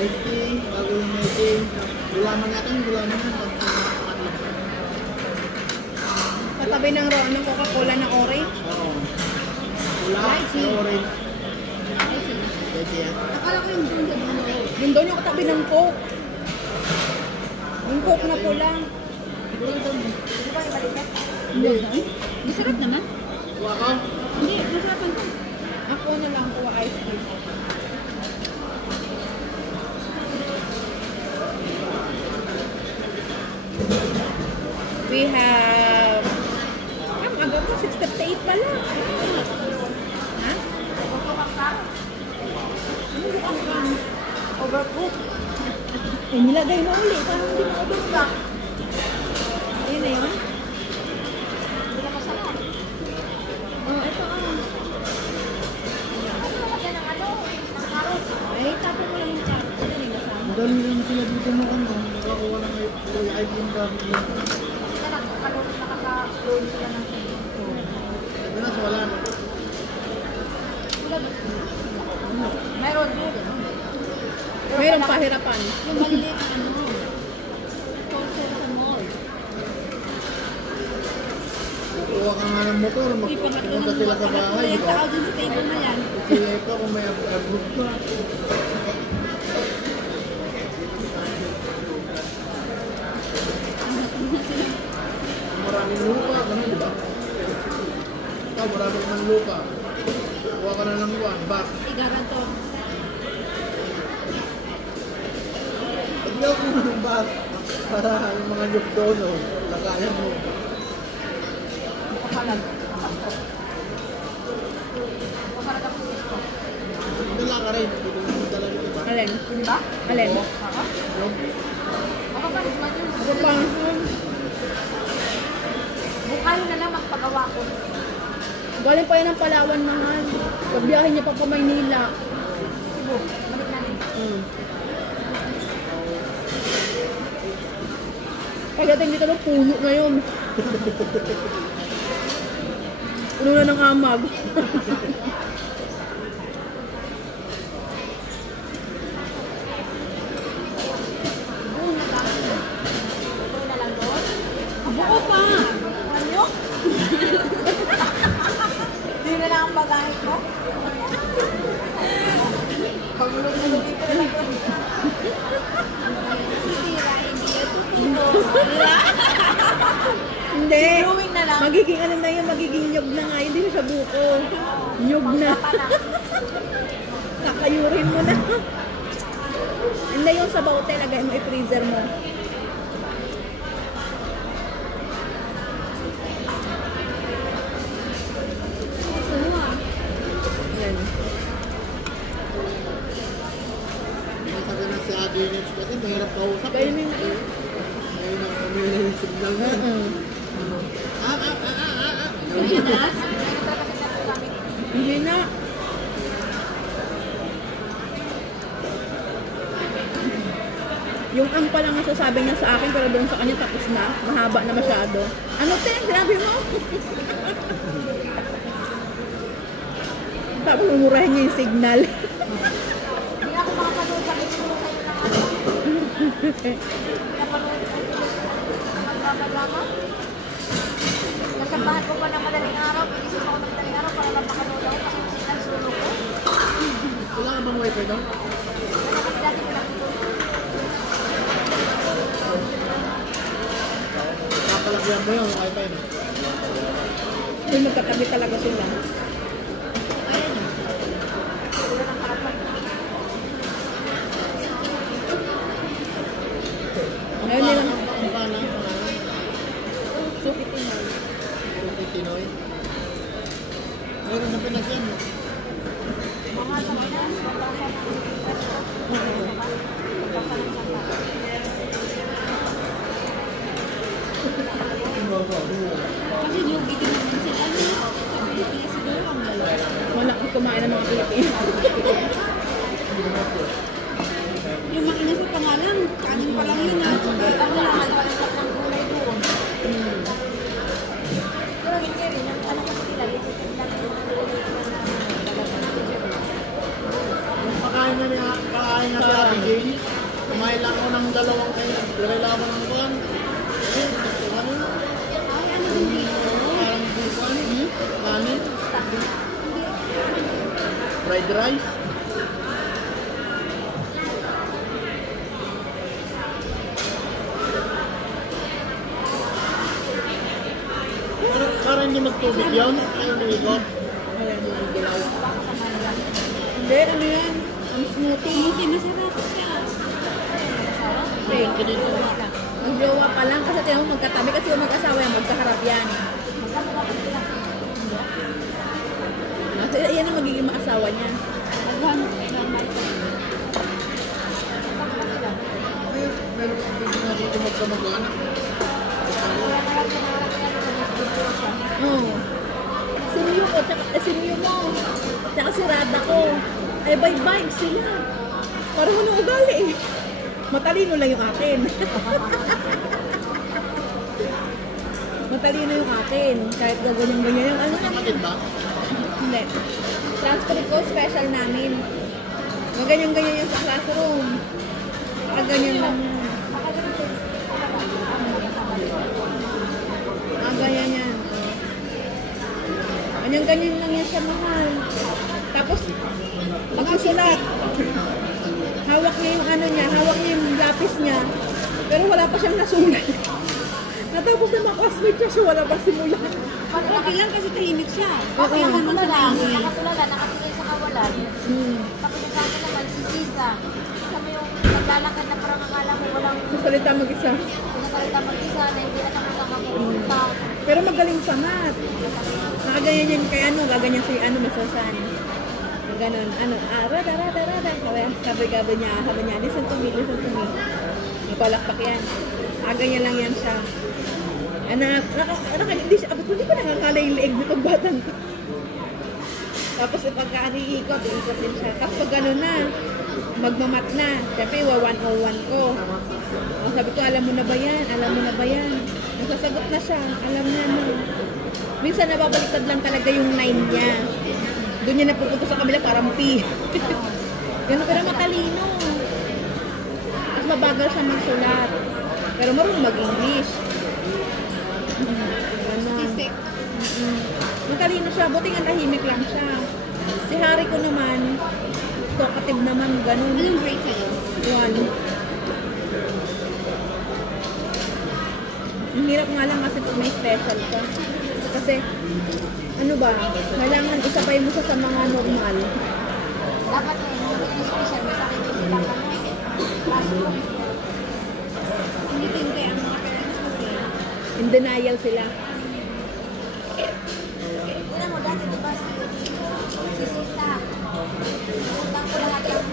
Iced tea, bago yung may tea. Gulaman natin, gulaman natin. Katabi ng ng Coca-Cola na orange. Oo. Wala, orange. Pwede yan. Akala ko yung doon doon. Yun doon yung katabi ng Coke. Yung Coke na pula. Hindi. Masarap naman. Kuha ka? Hindi, masarapan ko. Ako na lang kuha ice cream. We have... Ang aga ko, 6:38 pala. Ha? Ano mukhang kang overcook? Eh, nilagay mo ulit. Parang hindi mo overcook. Ayun na yun? Hindi na masarap. Oh, ito ah. Ano naman ng ano? Ng carrot. Ay, tapos mo lang yung carrot. Ano yung kasama? Ang dali lang sila dito mo ano. Nakakuha ng ice cream kami. Sila nakaka-load sila ng Ito na, so wala na. Meron din. Mayroong pahirapan. Yung maliliit na ano. Torture sa mall. Kuha ka nga ng motor, Uy, pangatlo magpunta ng sila sa bahay, di ba? tao dun sa table na yan. Kasi ito kung may abroad ka. Maraming lupa, gano'n, di ba? Ito, maraming ng lupa. Kuha ka na ng back. Igaranto. Pag ako ng back, para yung mga nyug doon, lagayan mo. Kapalag. Masarap ang gusto. Dala ka rin, dito na dala nyo iba. Alin? Di ba? Alin? Yung, Ako pa rin man yun. Ako pa. Bukayo na lang magpagawa ko. Galing pa yan ng Palawan mahal. Pagbiyahin niya pa Maynila. Cebu. Balik natin. Pagdating dito ng puno na yun. Puno na ng amag. Ito na lang doon. Buko pa! Ano? Hindi na lang ang bagahe ko. Pagulog-ulog dito na lang doon. Sisira, hindi ito. Hindi. Drawing na lang. Magiging ano na yun, magiging nyog na nga. Hindi na siya buko. Nyog na. Kakayurin mo na. Hindi yung sabaw lagay mo, i-freezer mo. Yan. may sabi na si Ate Nets kasi mahirap kausap. Kaya mo yun. Ngayon ang may signal na. Hindi na. Hindi na. Yung ang pa lang ang sasabi niya sa akin pero doon sa kanya tapos na. Mahaba na masyado. Ano te? Sinabi mo? Tapos umurahin niya yung signal. Hindi ako makapanood sa video mo sa'yo na ano. Napanood ko magpapadrama. Nasabahan ko pa ng madaling araw. Pag-isip ako ng madaling araw para lang makanood ako kasi yung signal sulo ko. Wala ka bang wifi doon? Kaya kasi dati ko nakitulog. Kapalagyan mo yung wifi mo. Yung magkatabi talaga sila. Ngayon nila. Ang panang, Suki Pinoy. Suki Pinoy. Meron na Pinas yan. Mga sa Pinas, magbasa ng resto. Magbasa ng santa. Kasi yung video ng kumain ng mga Pilipino. Yung mainis pa nga lang, kanin pa lang yun ah. Ano naman, wala sa ng gulay doon. Pero hindi rin, yung ano kasi sila, yung lang yung gulay na Pakain na si Ate Jane. Kumain lang ako ng dalawang kayo. Lagay lang ako ng buwan. Ano? Parang buwan. Kanin. Fried rice. Para hindi magtubig yun. Ayaw niligot. Hindi, ano yan? Ang smoothie. Masarap siya. Ito dito. Magjowa pa lang kasi tayo magkatabi kasi yung mag-asawa yan, magkaharap yan. So, yan ang magiging maasawa niya. Meron kang pwede na dito magkamag-anak. Oo. Sinyo ko, sinyo mo. Tsaka si Rada ko. Ay, bye-bye sila. Parang ano ugali eh. Matalino lang yung akin. Matalino yung akin. Kahit gaganyan-ganyan yung ano naman. Kapatid ba? Hindi. Transport ko, special namin. Maganyan-ganyan yung sa classroom. Ganyan lang. Ganyan yan. Ganyan-ganyan lang yan siya, mahal. Tapos, magsusulat. Hawak niya yung ano niya, hawak niya yung lapis niya. Pero wala pa siyang nasulat. Natapos na mga classmate niya siya, wala pa simulat. Okay lang kasi tahimik siya. Okay, nakatulala, nakatingin sa kawalan. Hmm. Tapos yung sa akin naman, si Sisa. Kami yung naglalakad na parang akala mo walang Masalita mag-isa. nasalita mag-isa na hindi na nakakapunta. Pero magaling sa math. Nakaganyan yan kay ano, gaganyan si ano, masasan. Ganon, ano, rada. Sabi niya, listen to me. Ipalakpak yan. Ganyan lang yan siya. Hindi siya, hindi pa nakakala yung leeg nitong batang ko. Tapos ipagka-iikot din siya. Tapos pag gano'n na, magmamat na. Siyempre, 101 ko. Sabi ko, alam mo na ba yan? Nasasagot na siya, alam na. Minsan nababaliktad lang talaga yung 9 niya. Doon niya napupunta sa kabila, parang P. Ganun, pero matalino. At mabagal siya magsulat. Pero marunong mag-English. Matalino siya, buti nga tahimik lang siya. Si Harry ko naman, talkative naman, ganun. Anong grade sa'yo? 1. Ang hirap nga lang kasi pag may special ka. Kasi, ano ba, kailangan isabay mo sa mga normal. Dapat yung special mo sa akin yung sila ka na. Hindi tinte ang mga parents kasi. In denial sila. Una mo dati, di ba si Sisa? Utang ko lahat yung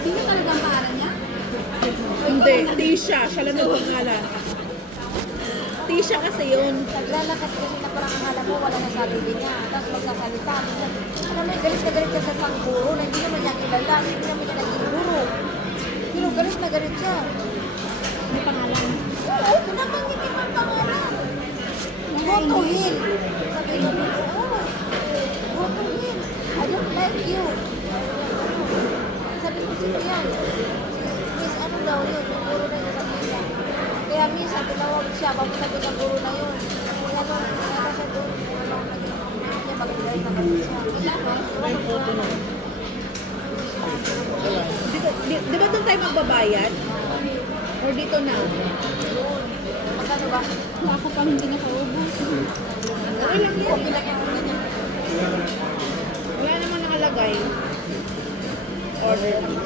Sino talaga ang pangalan niya? Hindi, Tisha. Siya lang ang pangalan. Tisha kasi yun. naglalakad kasi na parang akala mo wala na sarili niya. Tapos magsasalita. Alam mo, galit na galit siya sa isang guro na hindi naman niya kilala. Hindi naman niya naging guro. Pero galit na galit siya. May pangalan. Oo, pinabanggit niya ang pangalan. Gotohin. Sabi ko, Gotohin. I don't like you. Sabi ko, sino yan? Miss, ano daw yun? Yung guro na yun, sabi niya. Kaya minsan, tinawag siya, papunta ko sa guro na yun. Kaya nung nasa siya doon, niya mag-galit na galit siya. Di ba doon tayo magbabayad? Or dito na? Magkano ba? Wala ko pang hindi nakaubos. Okay lang yan. Okay lang yung ganyan. Wala naman nakalagay. Order lang.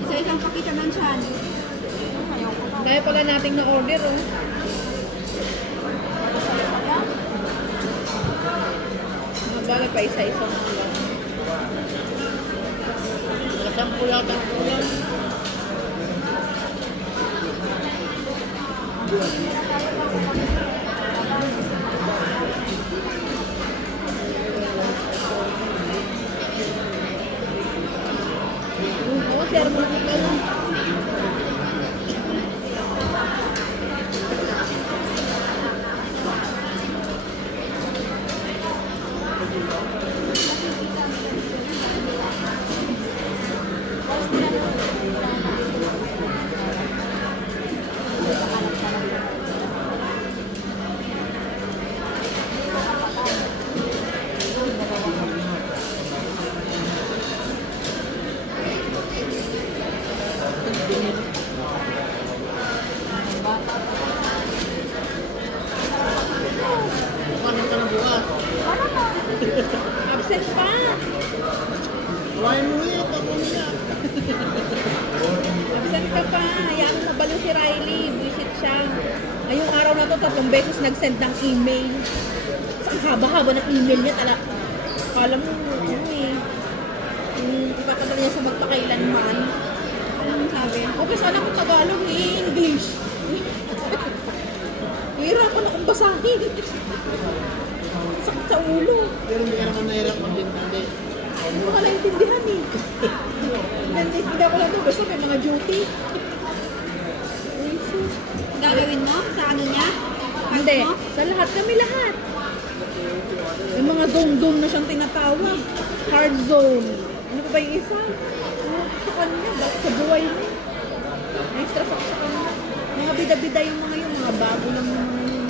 Isa-isang pakita ng tiyan. Dahil pala nating na-order, oh. Magbagay pa isa-isa. Kasampu yata ang ulam. Kawain mo ulit, ako niya. Saan ka pa? Hayaan mo mabalo si Riley. Visit siya. Ngayong araw na to, 3 beses nag-send ng email. Sa haba-haba ng email niya. Kala mo, ipapadala niya sa magpakailanman. Anong sabi? Okay, sana kung Tagalog, English. Hirapan akong basahin. Sakit sa ulo. Pero hindi ka naman nahirap mag-intindi. Hindi ko ka naintindihan eh. Hindi ako lang ito. Basta may mga duty. Gagawin mo sa ano niya? Hindi. Sa lahat. Kami lahat. May mga zone-zone na siyang tinatawag. Hard zone. Ano pa ba yung isa? Sa kanya. Bakit sa buhay niya? Na-stress ako sa kanya. Mga bida-bida yung mga yun. Mga bago lang yung mga yun.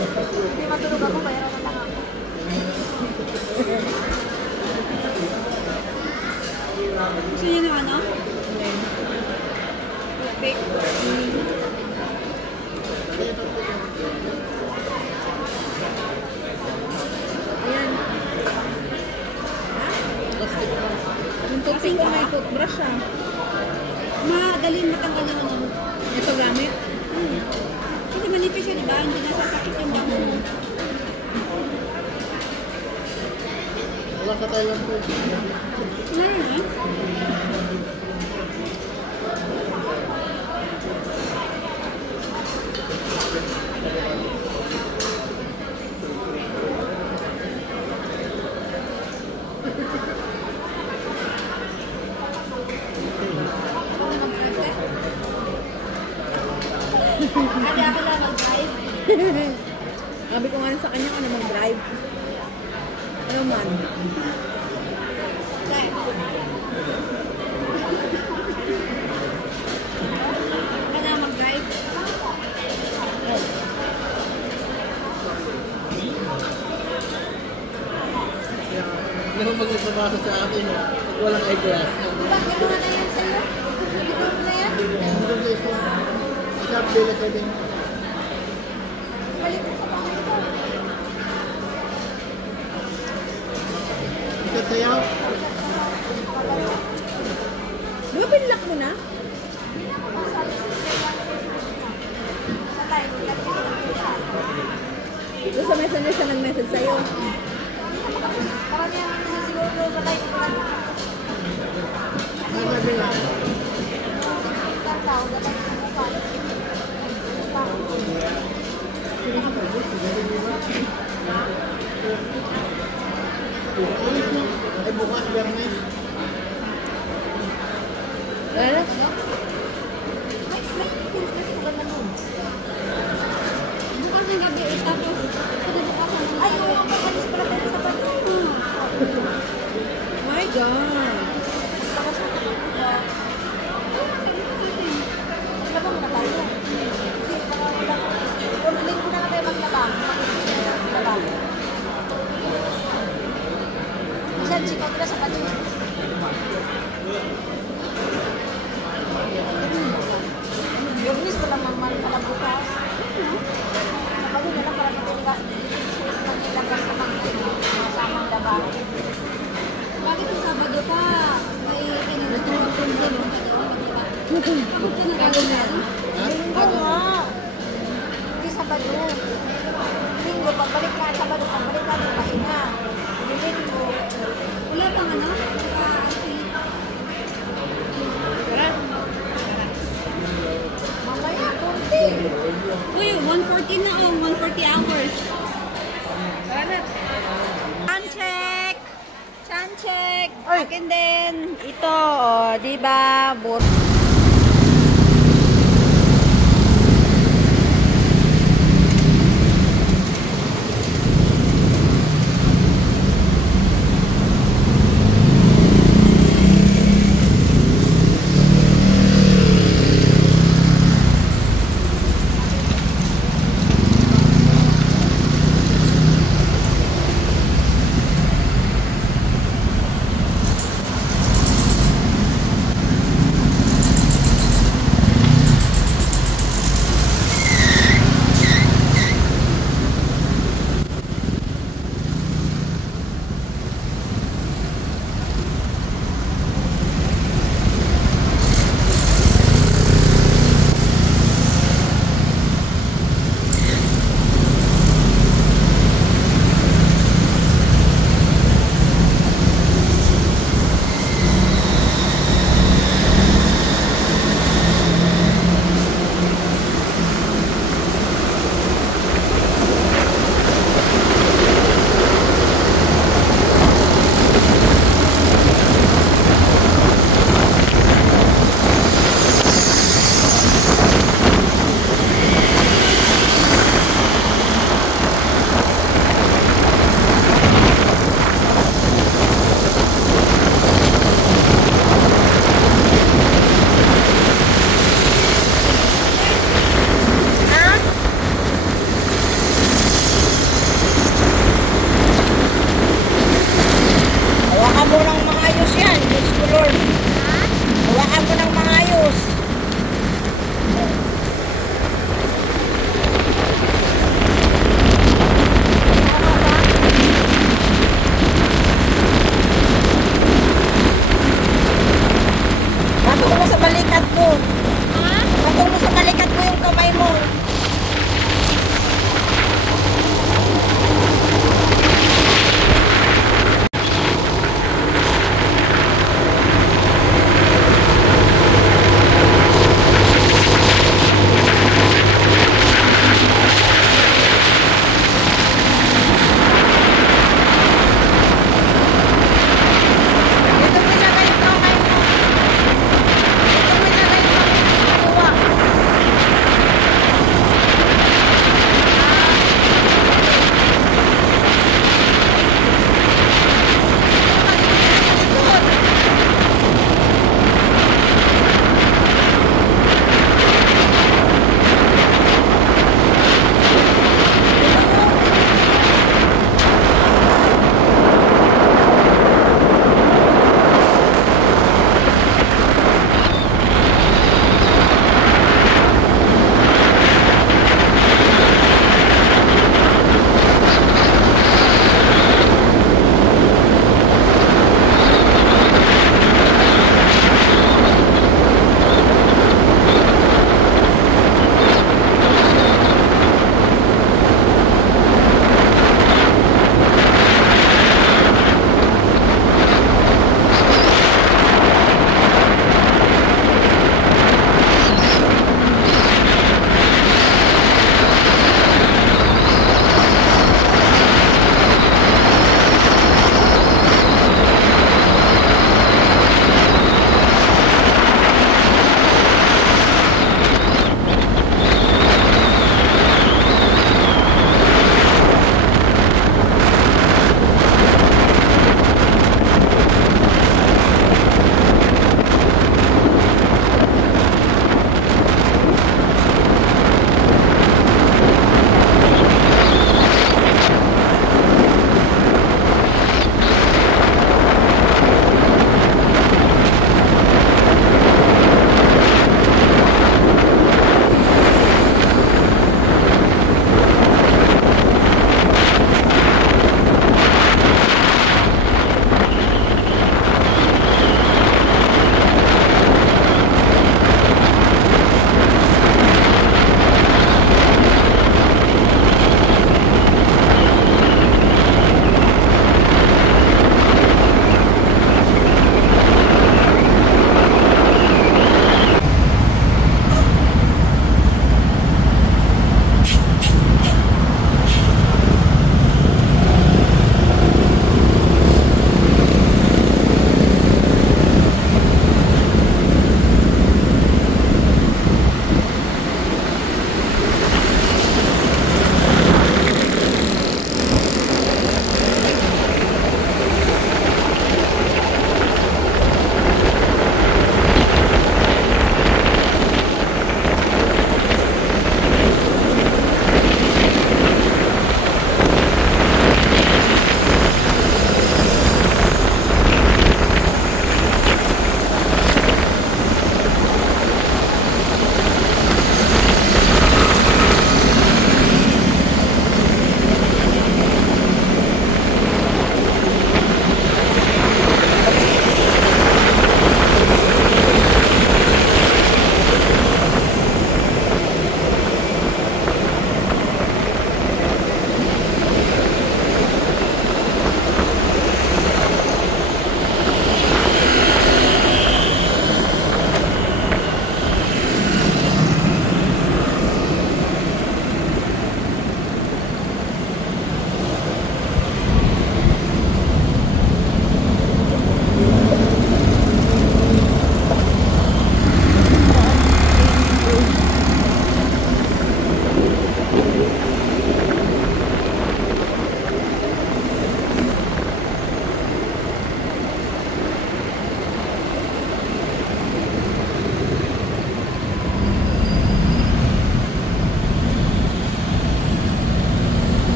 Hindi matulog ako, bayaran na lang ako. Gusto niya ng ano? Fake. Ayan. Yung toothpick ko may toothbrush ah. Madali matanggal yung ano. Ito gamit. Kasi manipis yun, diba? Hindi nasasakit yung bangko mo. Wala sa Thailand po. Meron eh. Ate, ako lang mag-drive. Sabi ko nga sa kanya ka na mag-drive. Ano man? Ka na mag-drive. Hindi mo mag-isabasa sa akin. Walang eyeglass. Bakit ginawa na yan sa'yo? Ginawa na yan? Ito sa isa. Isa, Bela 7. Balik mo sa mga ito. Isa sayaw. Di ba pinlock mo na? Sa tayo, lagi ko ng isa. Doon sa messenger siya nag-message sa'yo. Karamihan naman na siguro doon sa tayo ko lang. Ano sabi nga? Tao, dapat ko ng mukha. Alis mo. Ay bukas, Bernes. Wala na. May tinis kasi ko ganda nun. Bukas ng gabi eh, tapos bukas ng Ay, oo, pag-alis pala tayo sa bato. My God. Bakas na ito. Maglaba muna tayo. Kasi para wala ko. Ulit ko na nga tayo maglaba. Makikita na lang maglaba. Minsan, chikaw nila sa bato. Yung gusto lang naman pala bukas. Sa bago na lang para matiligas. Maglilabas sa mga samang laba. Bakit yung Sabado pa? May kinunod-sunod ka doon, magdiba? Gagawin na yan. Ha? Oo nga. Hindi Sabado. Linggo, pagbalik na Sabado, pagbalik na ng pahinga. Linggo. Wala pang ano? Actually, Tara. Mamaya, kunti. uy, 140 na oh, 140 hours. Tara na. Chan check! Chan check! Akin din. Ito, oh, diba?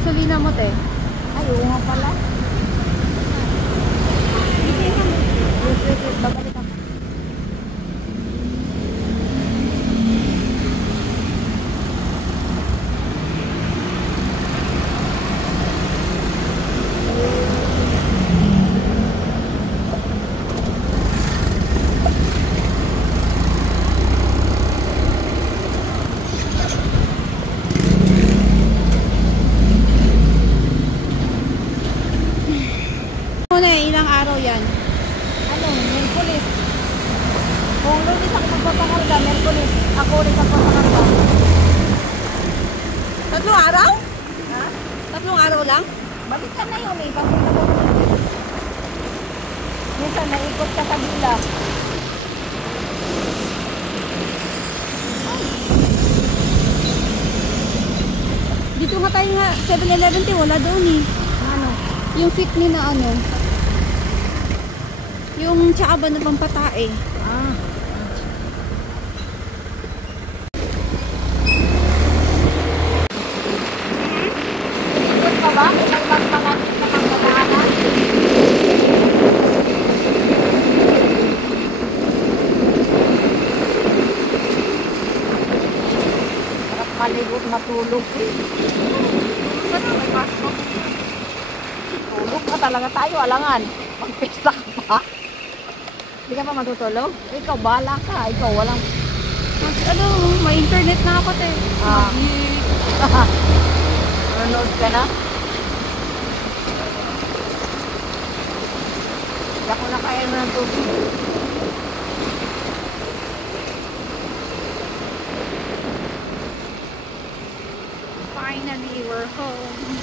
gasolina mo, te. Ay, oo nga pala. Wait, babalik ako. Ano eh, ilang araw yan? Ano, Merkulis. Kung Lunes ako magpapangarga, Merkulis. Ako rin magpapangarga. 3 araw? Ha? 3 araw lang? Balik ka na yun eh. Papunta mo. Minsan naikot ka sa bila. Dito nga tayo nga, 7-Eleven, te, wala doon eh. Ano? Yung fit ni na ano. Yung tsaka ba na pampatae. Ah. Ikot ka ba? May magpangakit na magpapaanan? Sarap maligot matulog eh. Ano, may pasok. Tulog na talaga tayo, alangan. Magpista ka pa. Hindi ka pa matutulog? Ikaw, bahala ka. Ikaw, walang... Ano, may internet na ako, te. Ah. Nanonood ka na? Hindi ako nakaya mo ng tubig. Finally, we're home.